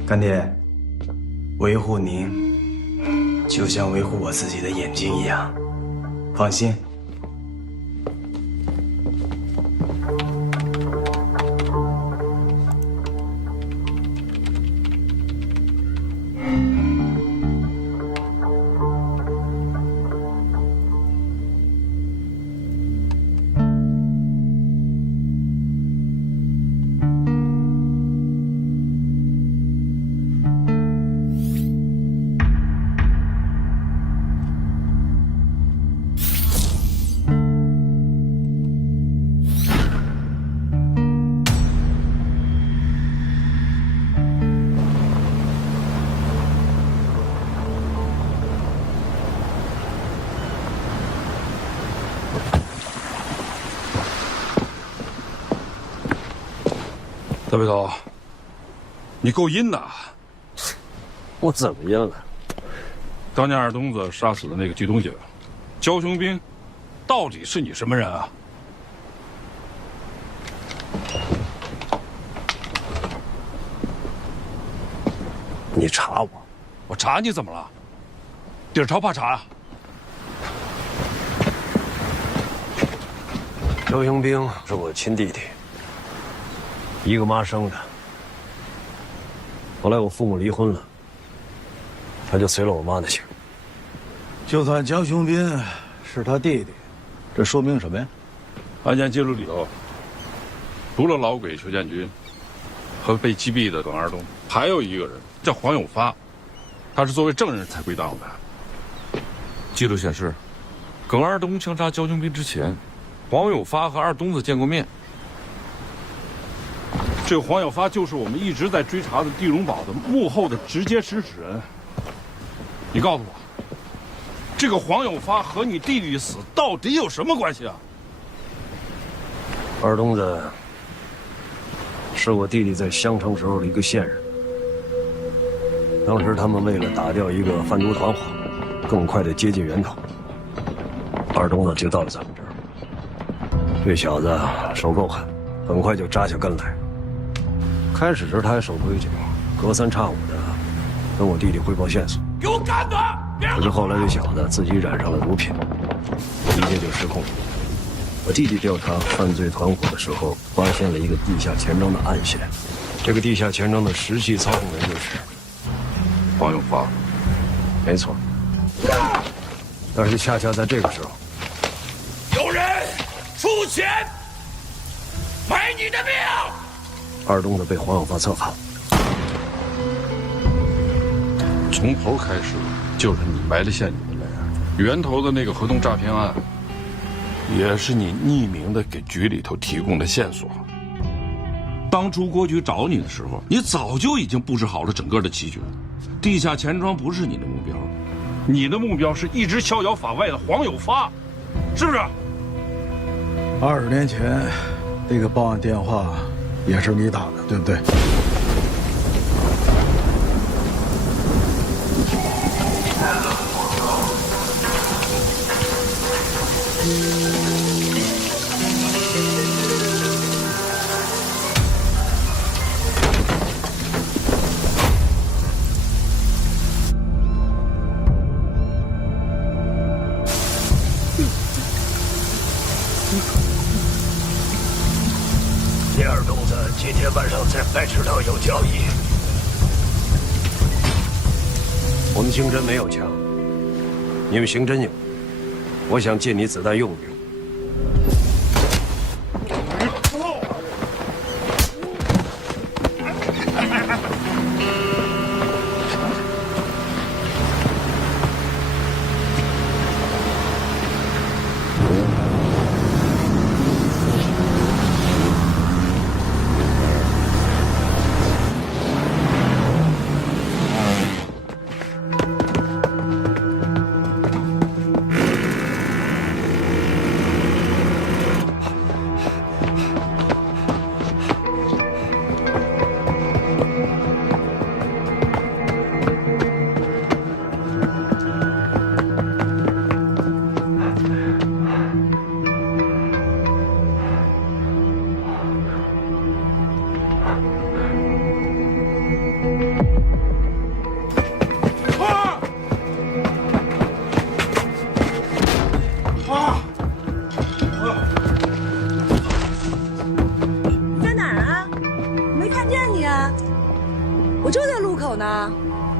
干爹，维护您就像维护我自己的眼睛一样，放心。大背头，你够阴的！我怎么样了？当年二东子杀死的那个剧东西，焦雄兵，到底是你什么人啊？你查我？我查你怎么了？底儿朝怕查啊？焦雄兵是我亲弟弟。一个妈生的，后来我父母离婚了，他就随了我妈的姓。就算焦雄兵是他弟弟，这说明什么呀？案件记录里头，除了老鬼邱建军和被击毙的耿二东，还有一个人叫黄永发，他是作为证人才归档的。记录显示，耿二东枪杀焦雄兵之前，黄永发和二东子见过面。这个黄有发就是我们一直在追查的地荣堡的幕后的直接指使人。你告诉我，这个黄有发和你弟弟死到底有什么关系啊？二东子是我弟弟在襄城时候的一个线人，当时他们为了打掉一个贩毒团伙，更快的接近源头，二东子就到了咱们这儿。这小子手够狠，很快就扎下根来。开始时他还守规矩，隔三差五的跟我弟弟汇报线索。给我干他！可是后来这小子自己染上了毒品，一切就失控了。我弟弟调查犯罪团伙的时候，发现了一个地下钱庄的暗线。这个地下钱庄的实际操控人就是黄永发。没错。但是恰恰在这个时候，有人出钱买你的命。二东子被黄永发策反，从头开始就是你埋的陷阱的来源。源头的那个合同诈骗案，也是你匿名的给局里头提供的线索。当初郭局找你的时候，你早就已经布置好了整个的棋局。地下钱庄不是你的目标，你的目标是一直逍遥法外的黄有发，是不是？20年前，那个报案电话。也是你打的，对不对？二东子今天晚上在白池道有交易。我们刑侦没有枪，你们刑侦有，我想借你子弹用用。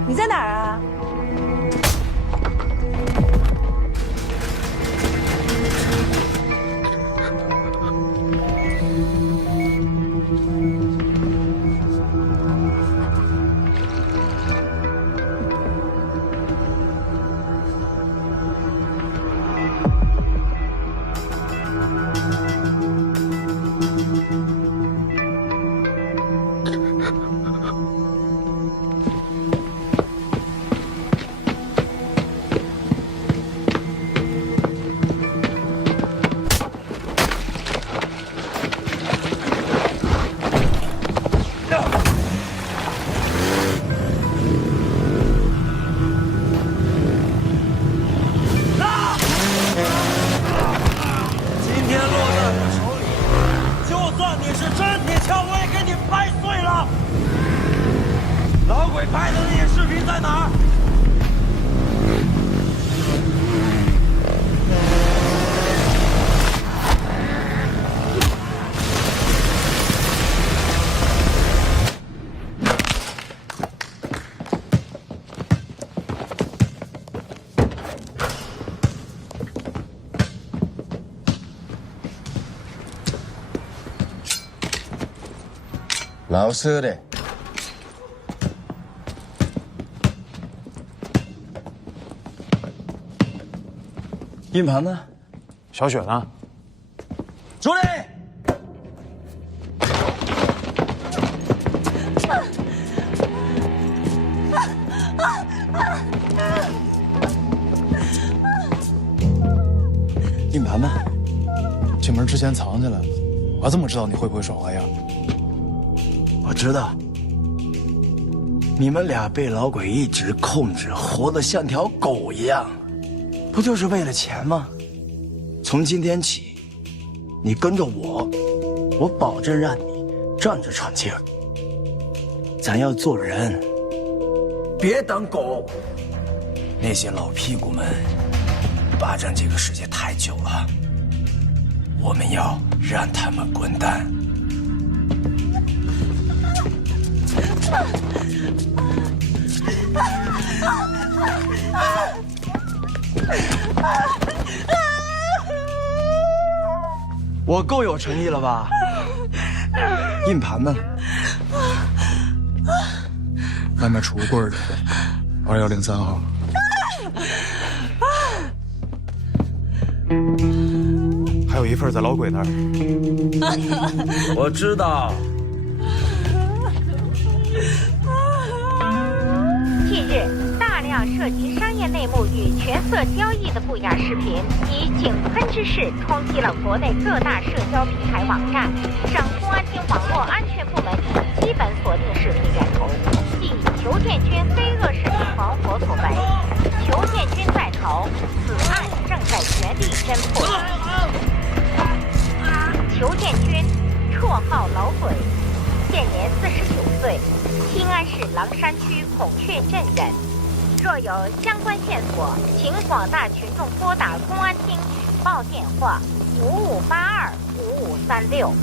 你在哪儿啊？老舍的。硬盘呢？小雪呢？助理。硬盘呢？进门之前藏起来了。我怎么知道你会不会耍花样？我知道，你们俩被老鬼一直控制，活得像条狗一样，不就是为了钱吗？从今天起，你跟着我，我保证让你站着喘气儿。咱要做人，别当狗。那些老屁股们霸占这个世界太久了，我们要让他们滚蛋。我够有诚意了吧？硬盘呢？外面储物柜里，2103号。还有一份在老鬼那儿。我知道。近日，大量涉及商业内幕与权色交易的不雅视频，以井喷之势冲击了国内各大社交平台网站。省公安厅网络安全部门已基本锁定视频源头，系裘建军非恶视频团伙所为。裘建军在逃，此案正在全力侦破。裘建军，绰号老鬼，现年49岁，新安市狼山区孔雀镇人。若有相关线索，请广大群众拨打公安厅举报电话55825536。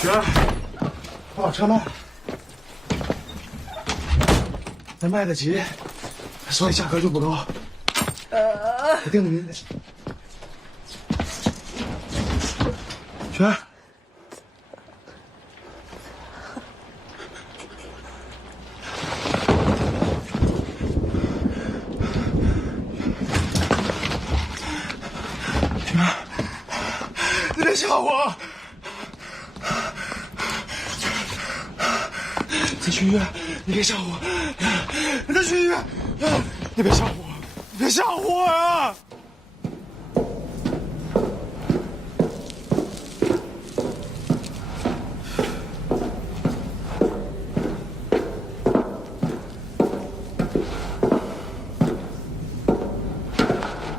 雪儿，我把车卖了，咱卖得起，所以价格就不高。我定的您。雪儿，雪儿，你别吓我！再去医院，你别吓我！你再去医院，你别吓我！你别吓我呀！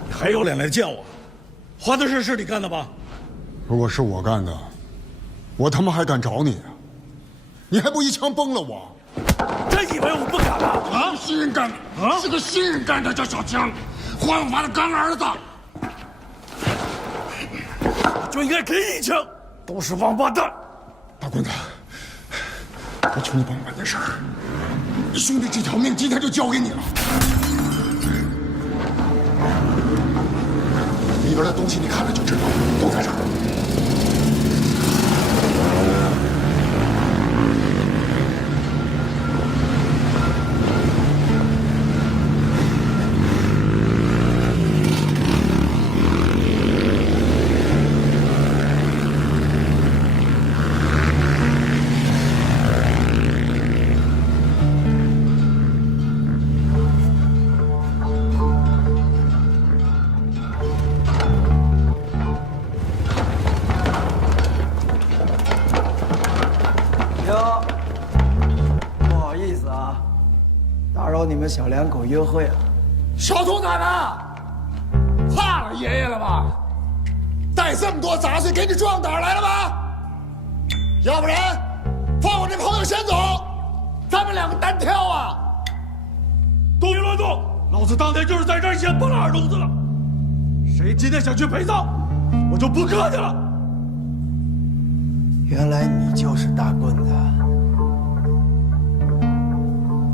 你还有脸来见我？花的事是你干的吧？如果是我干的，我他妈还敢找你啊？你还不一枪崩了我？真以为我不敢啊？啊，新人干的，是个新人干的，叫小强，黄永发的干儿子。就应该给你一枪，都是王八蛋！大棍子，我求你帮我办点事儿，兄弟这条命今天就交给你了。里边的东西你看了就知道，都在这儿。你们小两口约会了，小兔崽子，怕了爷爷了吧？带这么多杂碎给你壮胆来了吧？要不然放我这朋友先走，咱们两个单挑啊！动一乱动，老子当天就是在这儿先崩了二犊子了。谁今天想去陪葬，我就不客气了。原来你就是大棍子，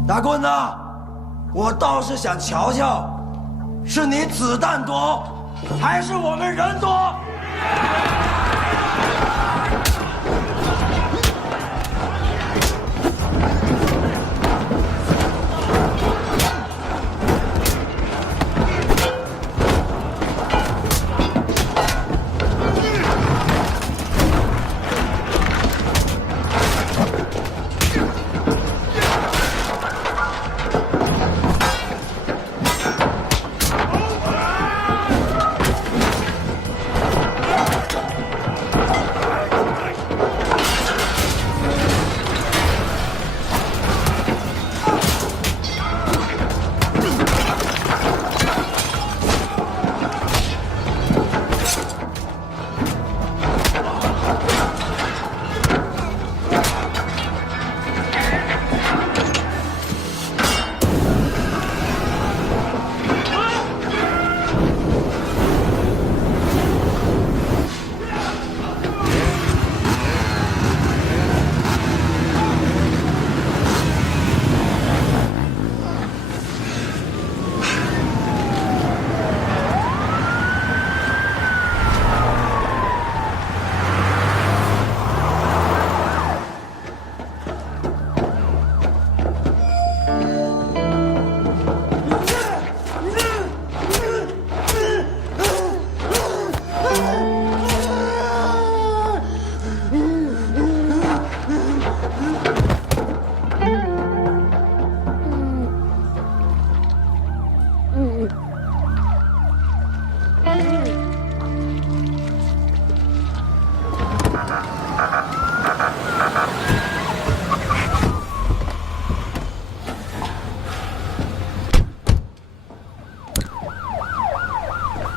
大棍子。我倒是想瞧瞧，是你子弹多，还是我们人多？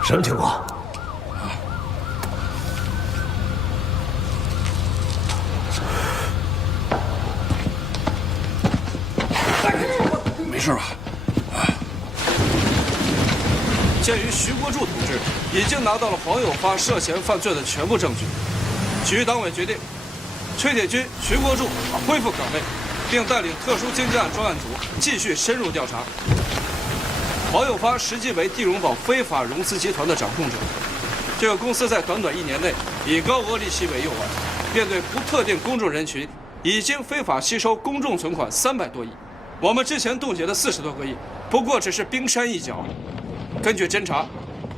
什么情况？没事吧？鉴于徐国柱同志已经拿到了黄有发涉嫌犯罪的全部证据，局党委决定，崔铁军、徐国柱恢复岗位，并带领特殊经济案专案组继续深入调查。黄有发实际为地荣宝非法融资集团的掌控者，这个公司在短短1年内以高额利息为诱饵，便对不特定公众人群已经非法吸收公众存款300多亿。我们之前冻结的40多个亿，不过只是冰山一角。根据侦查，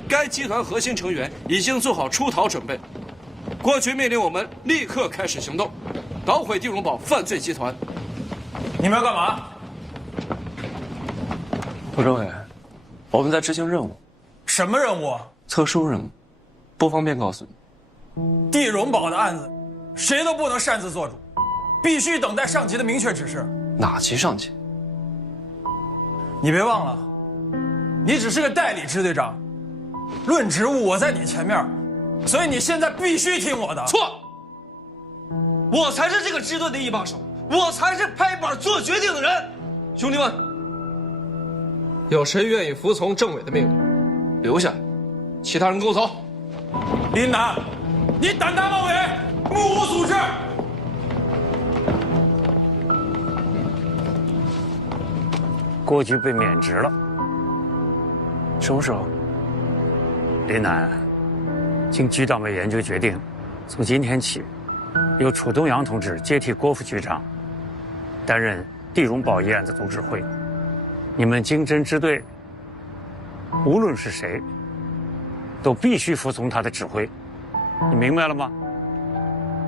该集团核心成员已经做好出逃准备。国局命令我们立刻开始行动，捣毁地荣宝犯罪集团。你们要干嘛？副政委，我们在执行任务。什么任务？特殊任务，不方便告诉你。地荣宝的案子，谁都不能擅自做主，必须等待上级的明确指示。哪级上级？你别忘了，你只是个代理支队长，论职务我在你前面，所以你现在必须听我的。错，我才是这个支队的一把手，我才是拍板做决定的人。兄弟们，有谁愿意服从政委的命令？留下，其他人跟我走。林南，你胆大妄为，目无组织。郭局被免职了。什么时候？林南，经局党委研究决定，从今天起，由楚东阳同志接替郭副局长，担任地荣宝一案的总指挥。你们经侦支队，无论是谁，都必须服从他的指挥。你明白了吗？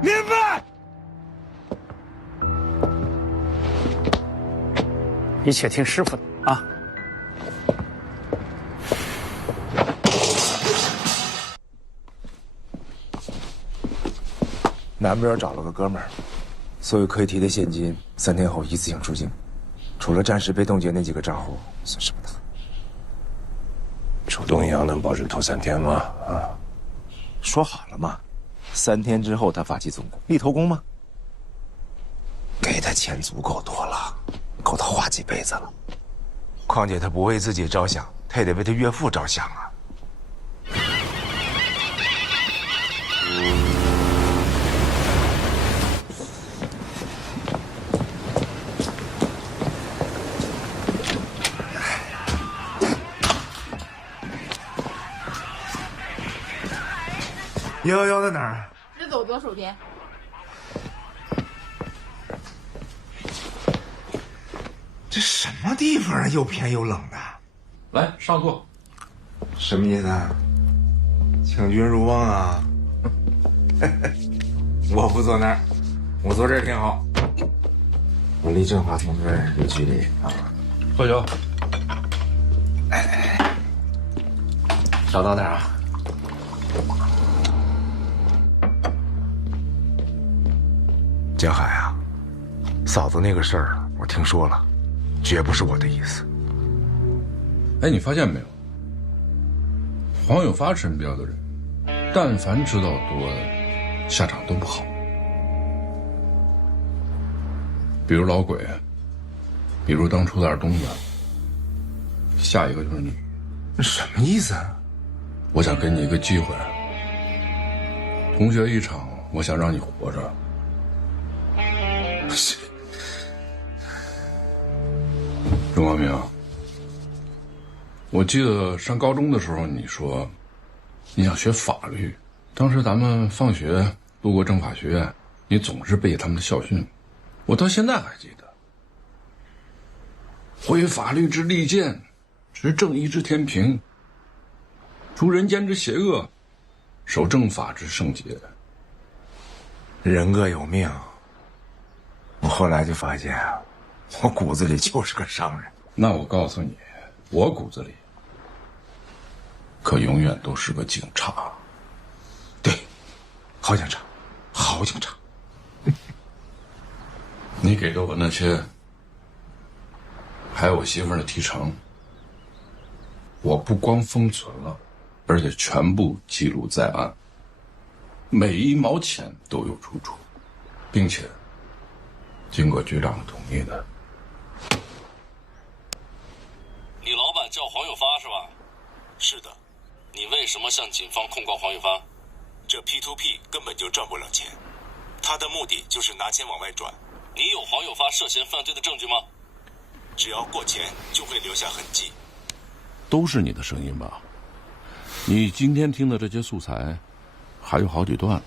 明白。一切听师傅的啊。南边找了个哥们儿，所有可以提的现金3天后一次性出境，除了暂时被冻结那几个账户，算什么的。楚东阳能保证拖3天吗？啊，说好了嘛，3天之后他发起总攻，立头功吗？给他钱足够多了，够他花几辈子了。况且他不为自己着想，他也得为他岳父着想啊。111在哪儿？直走左手边。这什么地方啊？又偏又冷的。来上座。什么意思啊？请君入瓮啊？我不坐那儿，我坐这儿挺好。我离振华同志有距离啊。喝酒。少倒点啊。江海啊，嫂子那个事儿我听说了，绝不是我的意思。哎，你发现没有？黄有发身边的人，但凡知道多，下场都不好。比如老鬼，比如当初的二东子，下一个就是你。什么意思啊？我想给你一个机会，同学一场，我想让你活着。钟光明，我记得上高中的时候，你说你想学法律，当时咱们放学路过政法学院，你总是背他们的校训，我到现在还记得。挥法律之利剑，执正义之天平，除人间之邪恶，守正法之圣洁。人各有命。我后来就发现啊，我骨子里就是个商人。那我告诉你，我骨子里可永远都是个警察。对，好警察，好警察。你给的我那些，还有我媳妇儿的提成，我不光封存了，而且全部记录在案，每1毛钱都有出处，并且经过局长同意的。你老板叫黄有发是吧？是的。你为什么向警方控告黄有发？这 P2P 根本就赚不了钱，他的目的就是拿钱往外转。你有黄有发涉嫌犯罪的证据吗？只要过钱，就会留下痕迹。都是你的声音吧？你今天听的这些素材，还有好几段。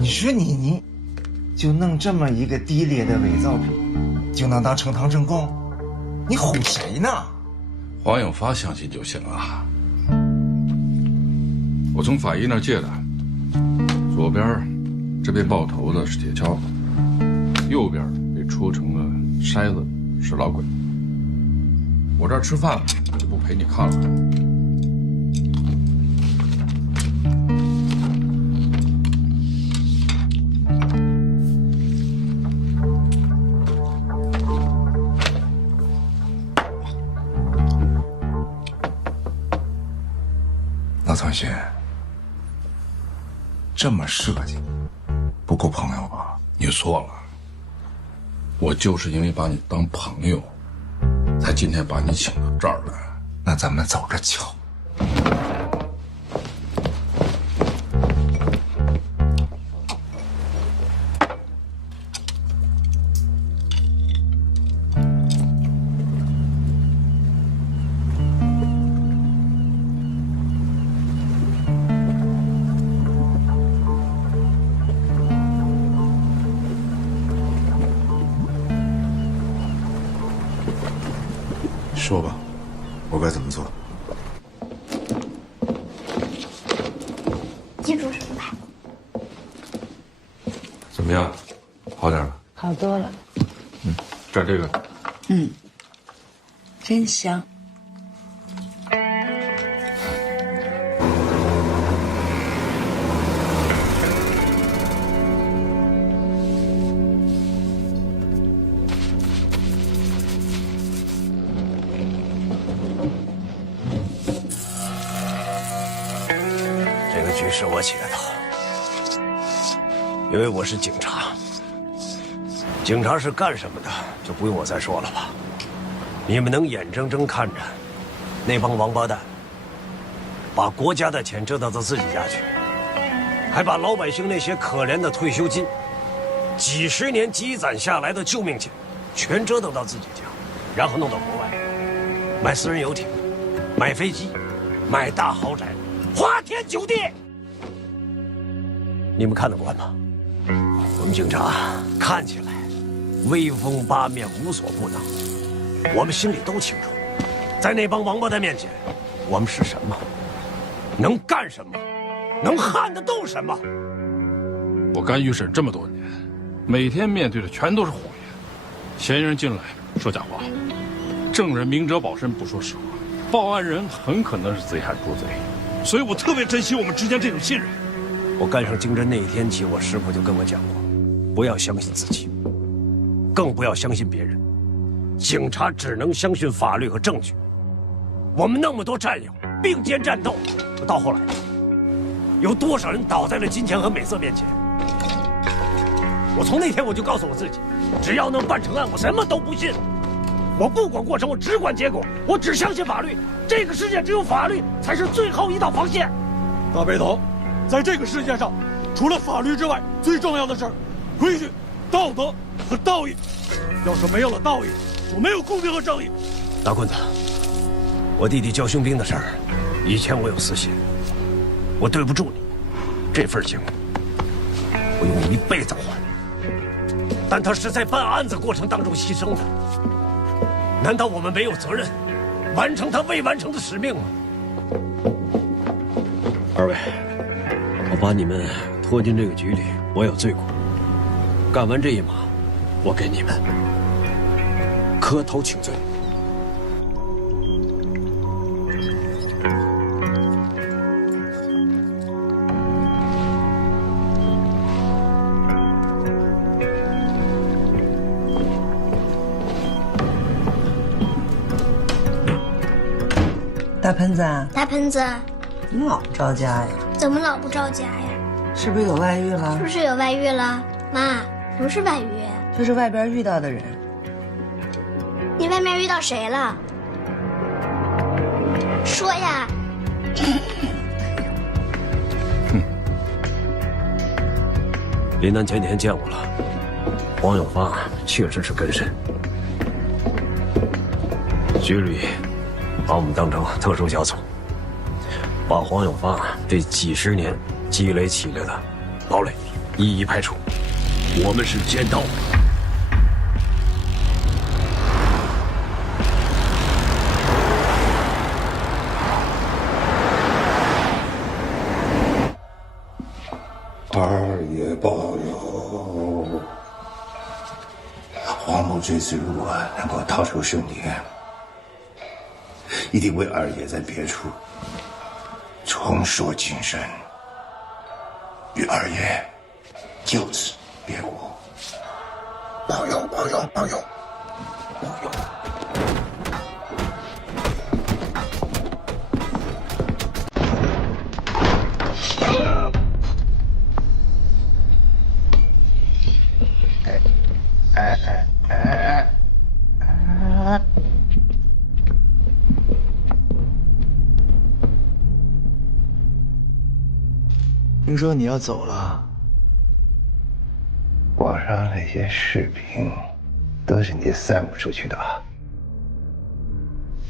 你说你就弄这么一个低劣的伪造品，就能当呈堂证供？你唬谁呢？黄有发相信就行了。我从法医那儿借的，左边这被爆头的是铁锹，右边被戳成了筛子是老鬼。我这儿吃饭了，我就不陪你看了。老同学，这么设计，不够朋友吧？你错了，我就是因为把你当朋友，才今天把你请到这儿来。那咱们走着瞧。说吧，我该怎么做？记住什么牌？怎么样？好点了？好多了。蘸这个。真香。这个局是我起的头，因为我是警察。警察是干什么的，就不用我再说了吧。你们能眼睁睁看着那帮王八蛋把国家的钱折腾到自己家去，还把老百姓那些可怜的退休金、几十年积攒下来的救命钱，全折腾到自己家，然后弄到国外，买私人游艇，买飞机，买大豪宅，花天酒地，你们看得惯吗？我们警察看起来威风八面，无所不能，我们心里都清楚，在那帮王八蛋面前，我们是什么，能干什么，能撼得动什么。我干预审这么多年，每天面对的全都是谎言，嫌疑人进来说假话，证人明哲保身不说实话，报案人很可能是贼喊捉贼，所以我特别珍惜我们之间这种信任。我干上经侦那一天起，我师傅就跟我讲过，不要相信自己，更不要相信别人。警察只能相信法律和证据。我们那么多战友并肩战斗，到后来，有多少人倒在了金钱和美色面前？我从那天我就告诉我自己，只要能办成案，我什么都不信。我不管过程，我只管结果，我只相信法律。这个世界只有法律才是最后一道防线。大背头，在这个世界上，除了法律之外，最重要的是规矩、道德和道义。要是没有了道义，就没有公平和正义。大棍子，我弟弟教兄兵的事儿，以前我有私心，我对不住你，这份情我用一辈子还。但他是在办案子过程当中牺牲的，难道我们没有责任完成他未完成的使命吗？二位，我把你们拖进这个局里，我有罪过。干完这一码，我给你们磕头请罪。大盆子啊，大盆子，你老不着家呀？怎么老不着家呀？是不是有外遇了？是不是有外遇了？妈，什么是外遇？就是外边遇到的人。你外面遇到谁了？说呀！林南前几天见我了，黄永发确实是根深，局里把我们当成特殊小组，把黄永发这几十年积累起来的堡垒一一排除。我们是尖刀。二爷保佑！黄某这次如果能够逃出生天，一定为二爷在别处重塑精神，与二爷就此别过。保佑！保佑！保佑！保佑！听说你要走了，网上那些视频都是你散布出去的啊。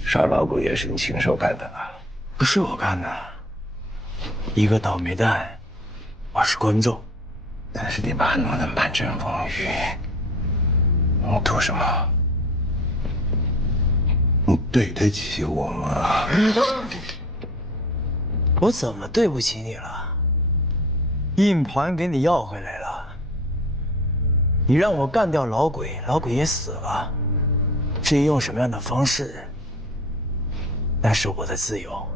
杀老狗也是你亲手干的啊？不是我干的，一个倒霉蛋，我是观众。但是你把他弄得满城风雨，你图什么？你对得起我吗？我怎么对不起你了？硬盘给你要回来了，你让我干掉老鬼，老鬼也死了。至于用什么样的方式，那是我的自由。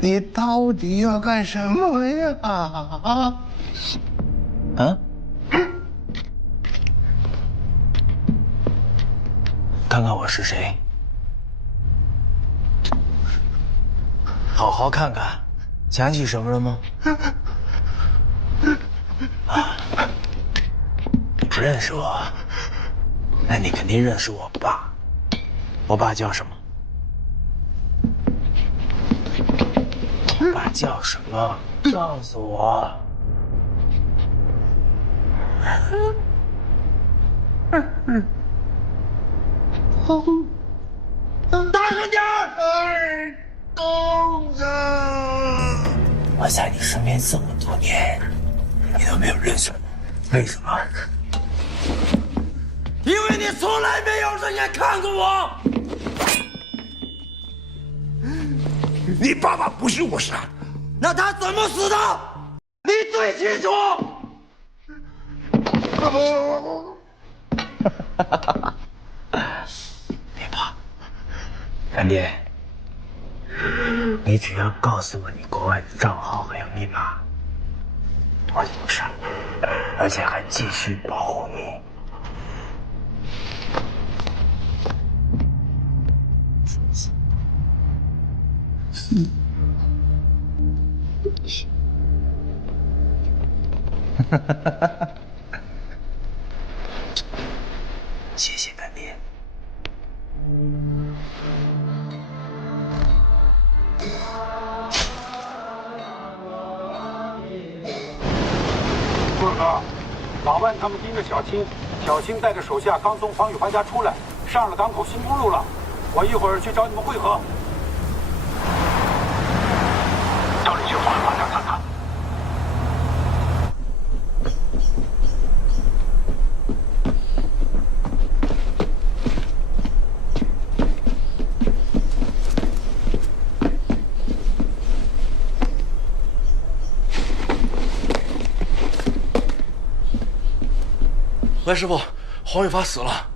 你到底要干什么呀？啊？看看我是谁，好好看看，想起什么了吗？啊，不认识我？那你肯定认识我爸。我爸叫什么？我爸叫什么？告诉我。大声点儿！公子，我在你身边这么多年，你都没有认识我，为什么？因为你从来没有正眼看过我。你爸爸不是我杀的，那他怎么死的？你最清楚。别怕，干爹，你只要告诉我你国外的账号还有密码，我就不杀，而且还继续保护你。谢谢干爹。棍儿哥，老万他们盯着小青，小青带着手下刚从黄雨华家出来，上了港口新公路了。我一会儿去找你们会合。到底去黄雨华家看看。来，师傅，黄雨发死了。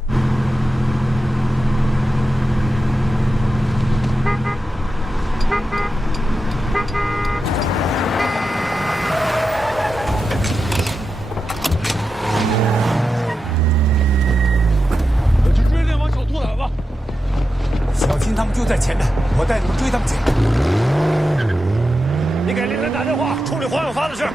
我去追猎王小兔崽子。小青他们就在前面，我带你们追他们去。你给林兰打电话，处理黄有发的事。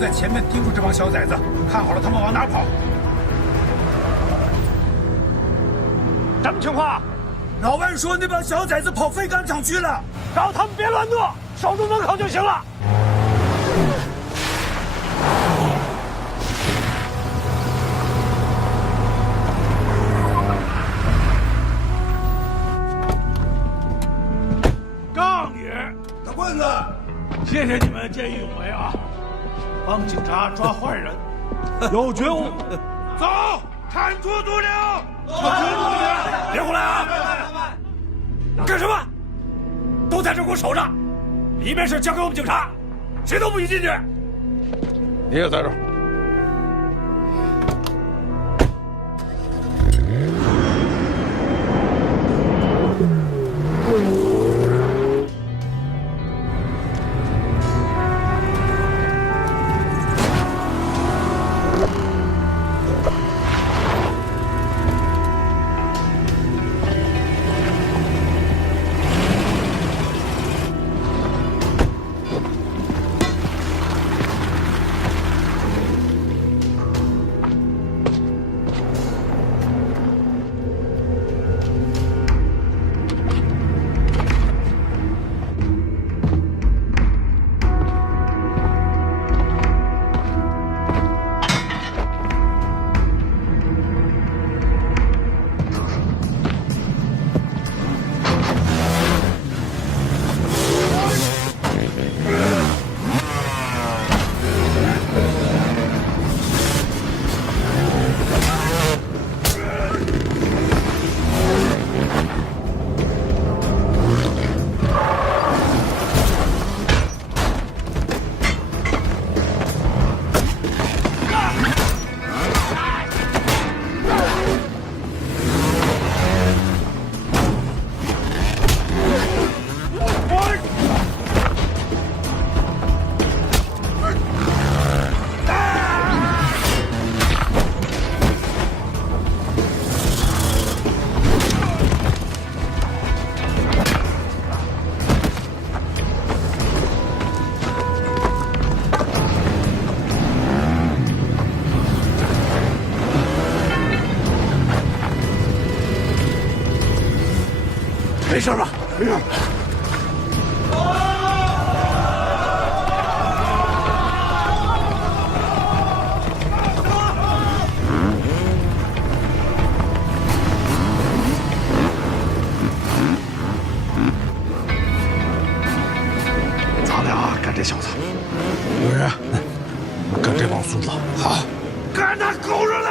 在前面盯住这帮小崽子，看好了他们往哪跑。什么情况？老万说那帮小崽子跑废钢厂去了，找他们别乱动，守住门口就行了。杠你，大棍子，谢谢你们见义勇为啊，帮警察抓坏人，有觉悟。走，铲除毒瘤。别胡来啊！干什么？都在这给我守着！里面事交给我们警察，谁都不许进去。你也在这儿。没事吧？没事。咱俩干这小子，有人干这帮孙子。好，干他狗日的！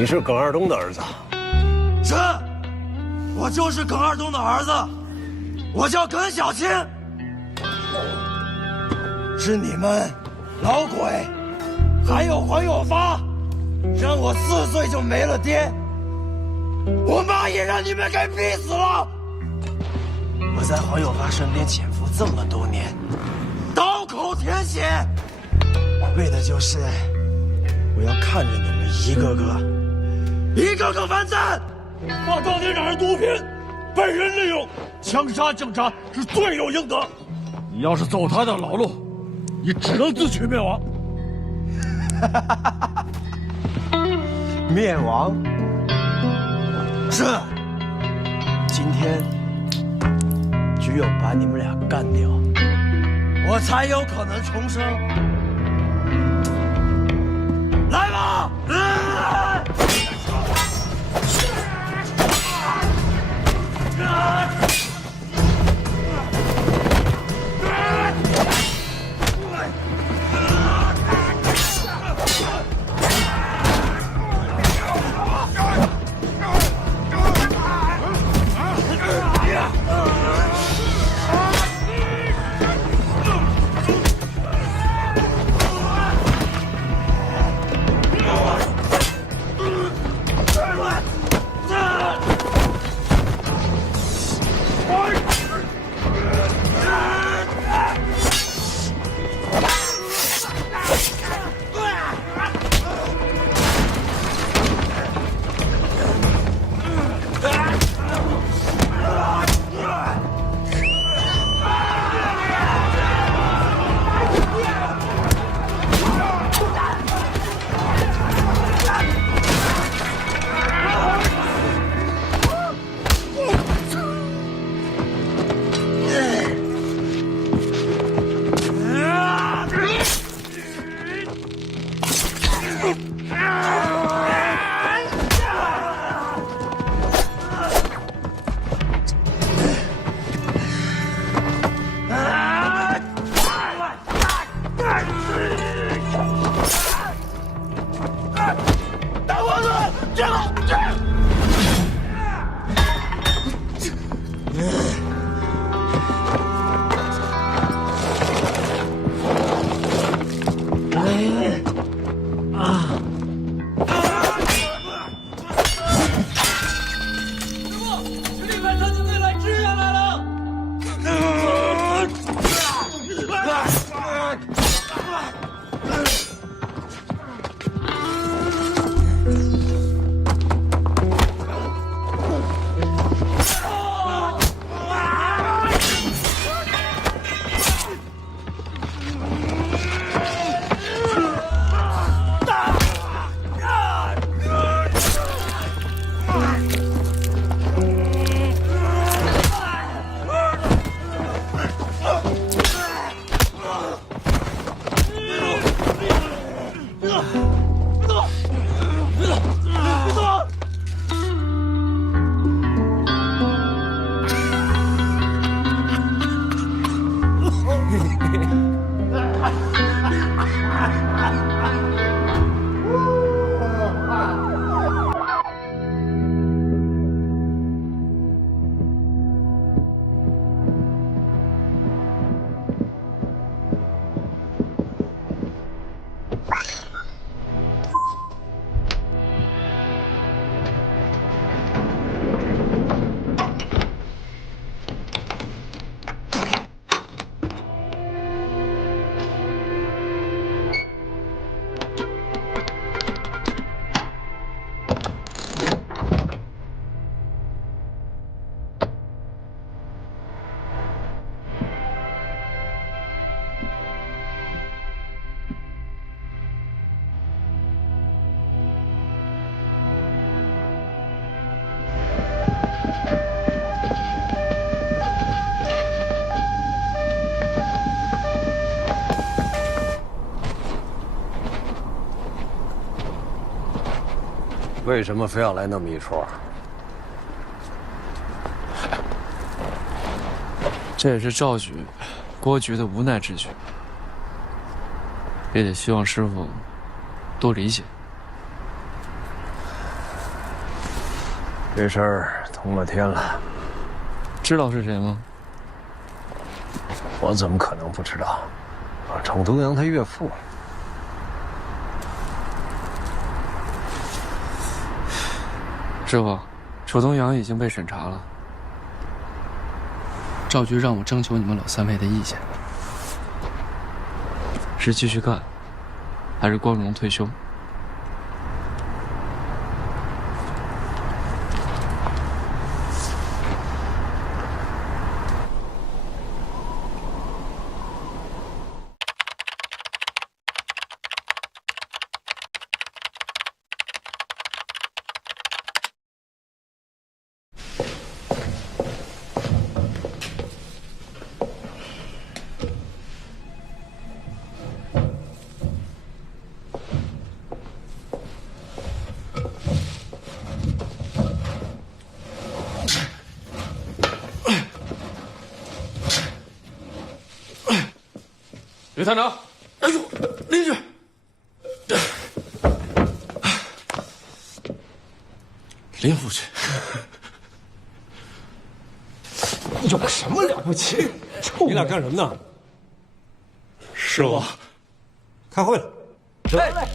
你是耿二东的儿子？是，我就是耿二东的儿子，我叫耿小青。是你们老鬼，还有黄有发，让我4岁就没了爹，我妈也让你们给逼死了。我在黄有发身边潜伏这么多年，刀口舔血，为的就是我要看着你们一个个完蛋，把钢铁厂是毒品，被人利用，枪杀警察是罪有应得。你要是走他的老路，你只能自取灭亡。灭亡？是。今天只有把你们俩干掉，我才有可能重生。大王子，这为什么非要来那么一出？这也是赵局、郭局的无奈之举，也得希望师傅多理解。这事儿通了天了，知道是谁吗？我怎么可能不知道？宠东阳他岳父。师傅，楚东阳已经被审查了。赵局让我征求你们老三位的意见，是继续干，还是光荣退休？吕探长，哎呦，邻居，林夫人，有什么了不起？你俩干什么呢？师傅，开会了。哎，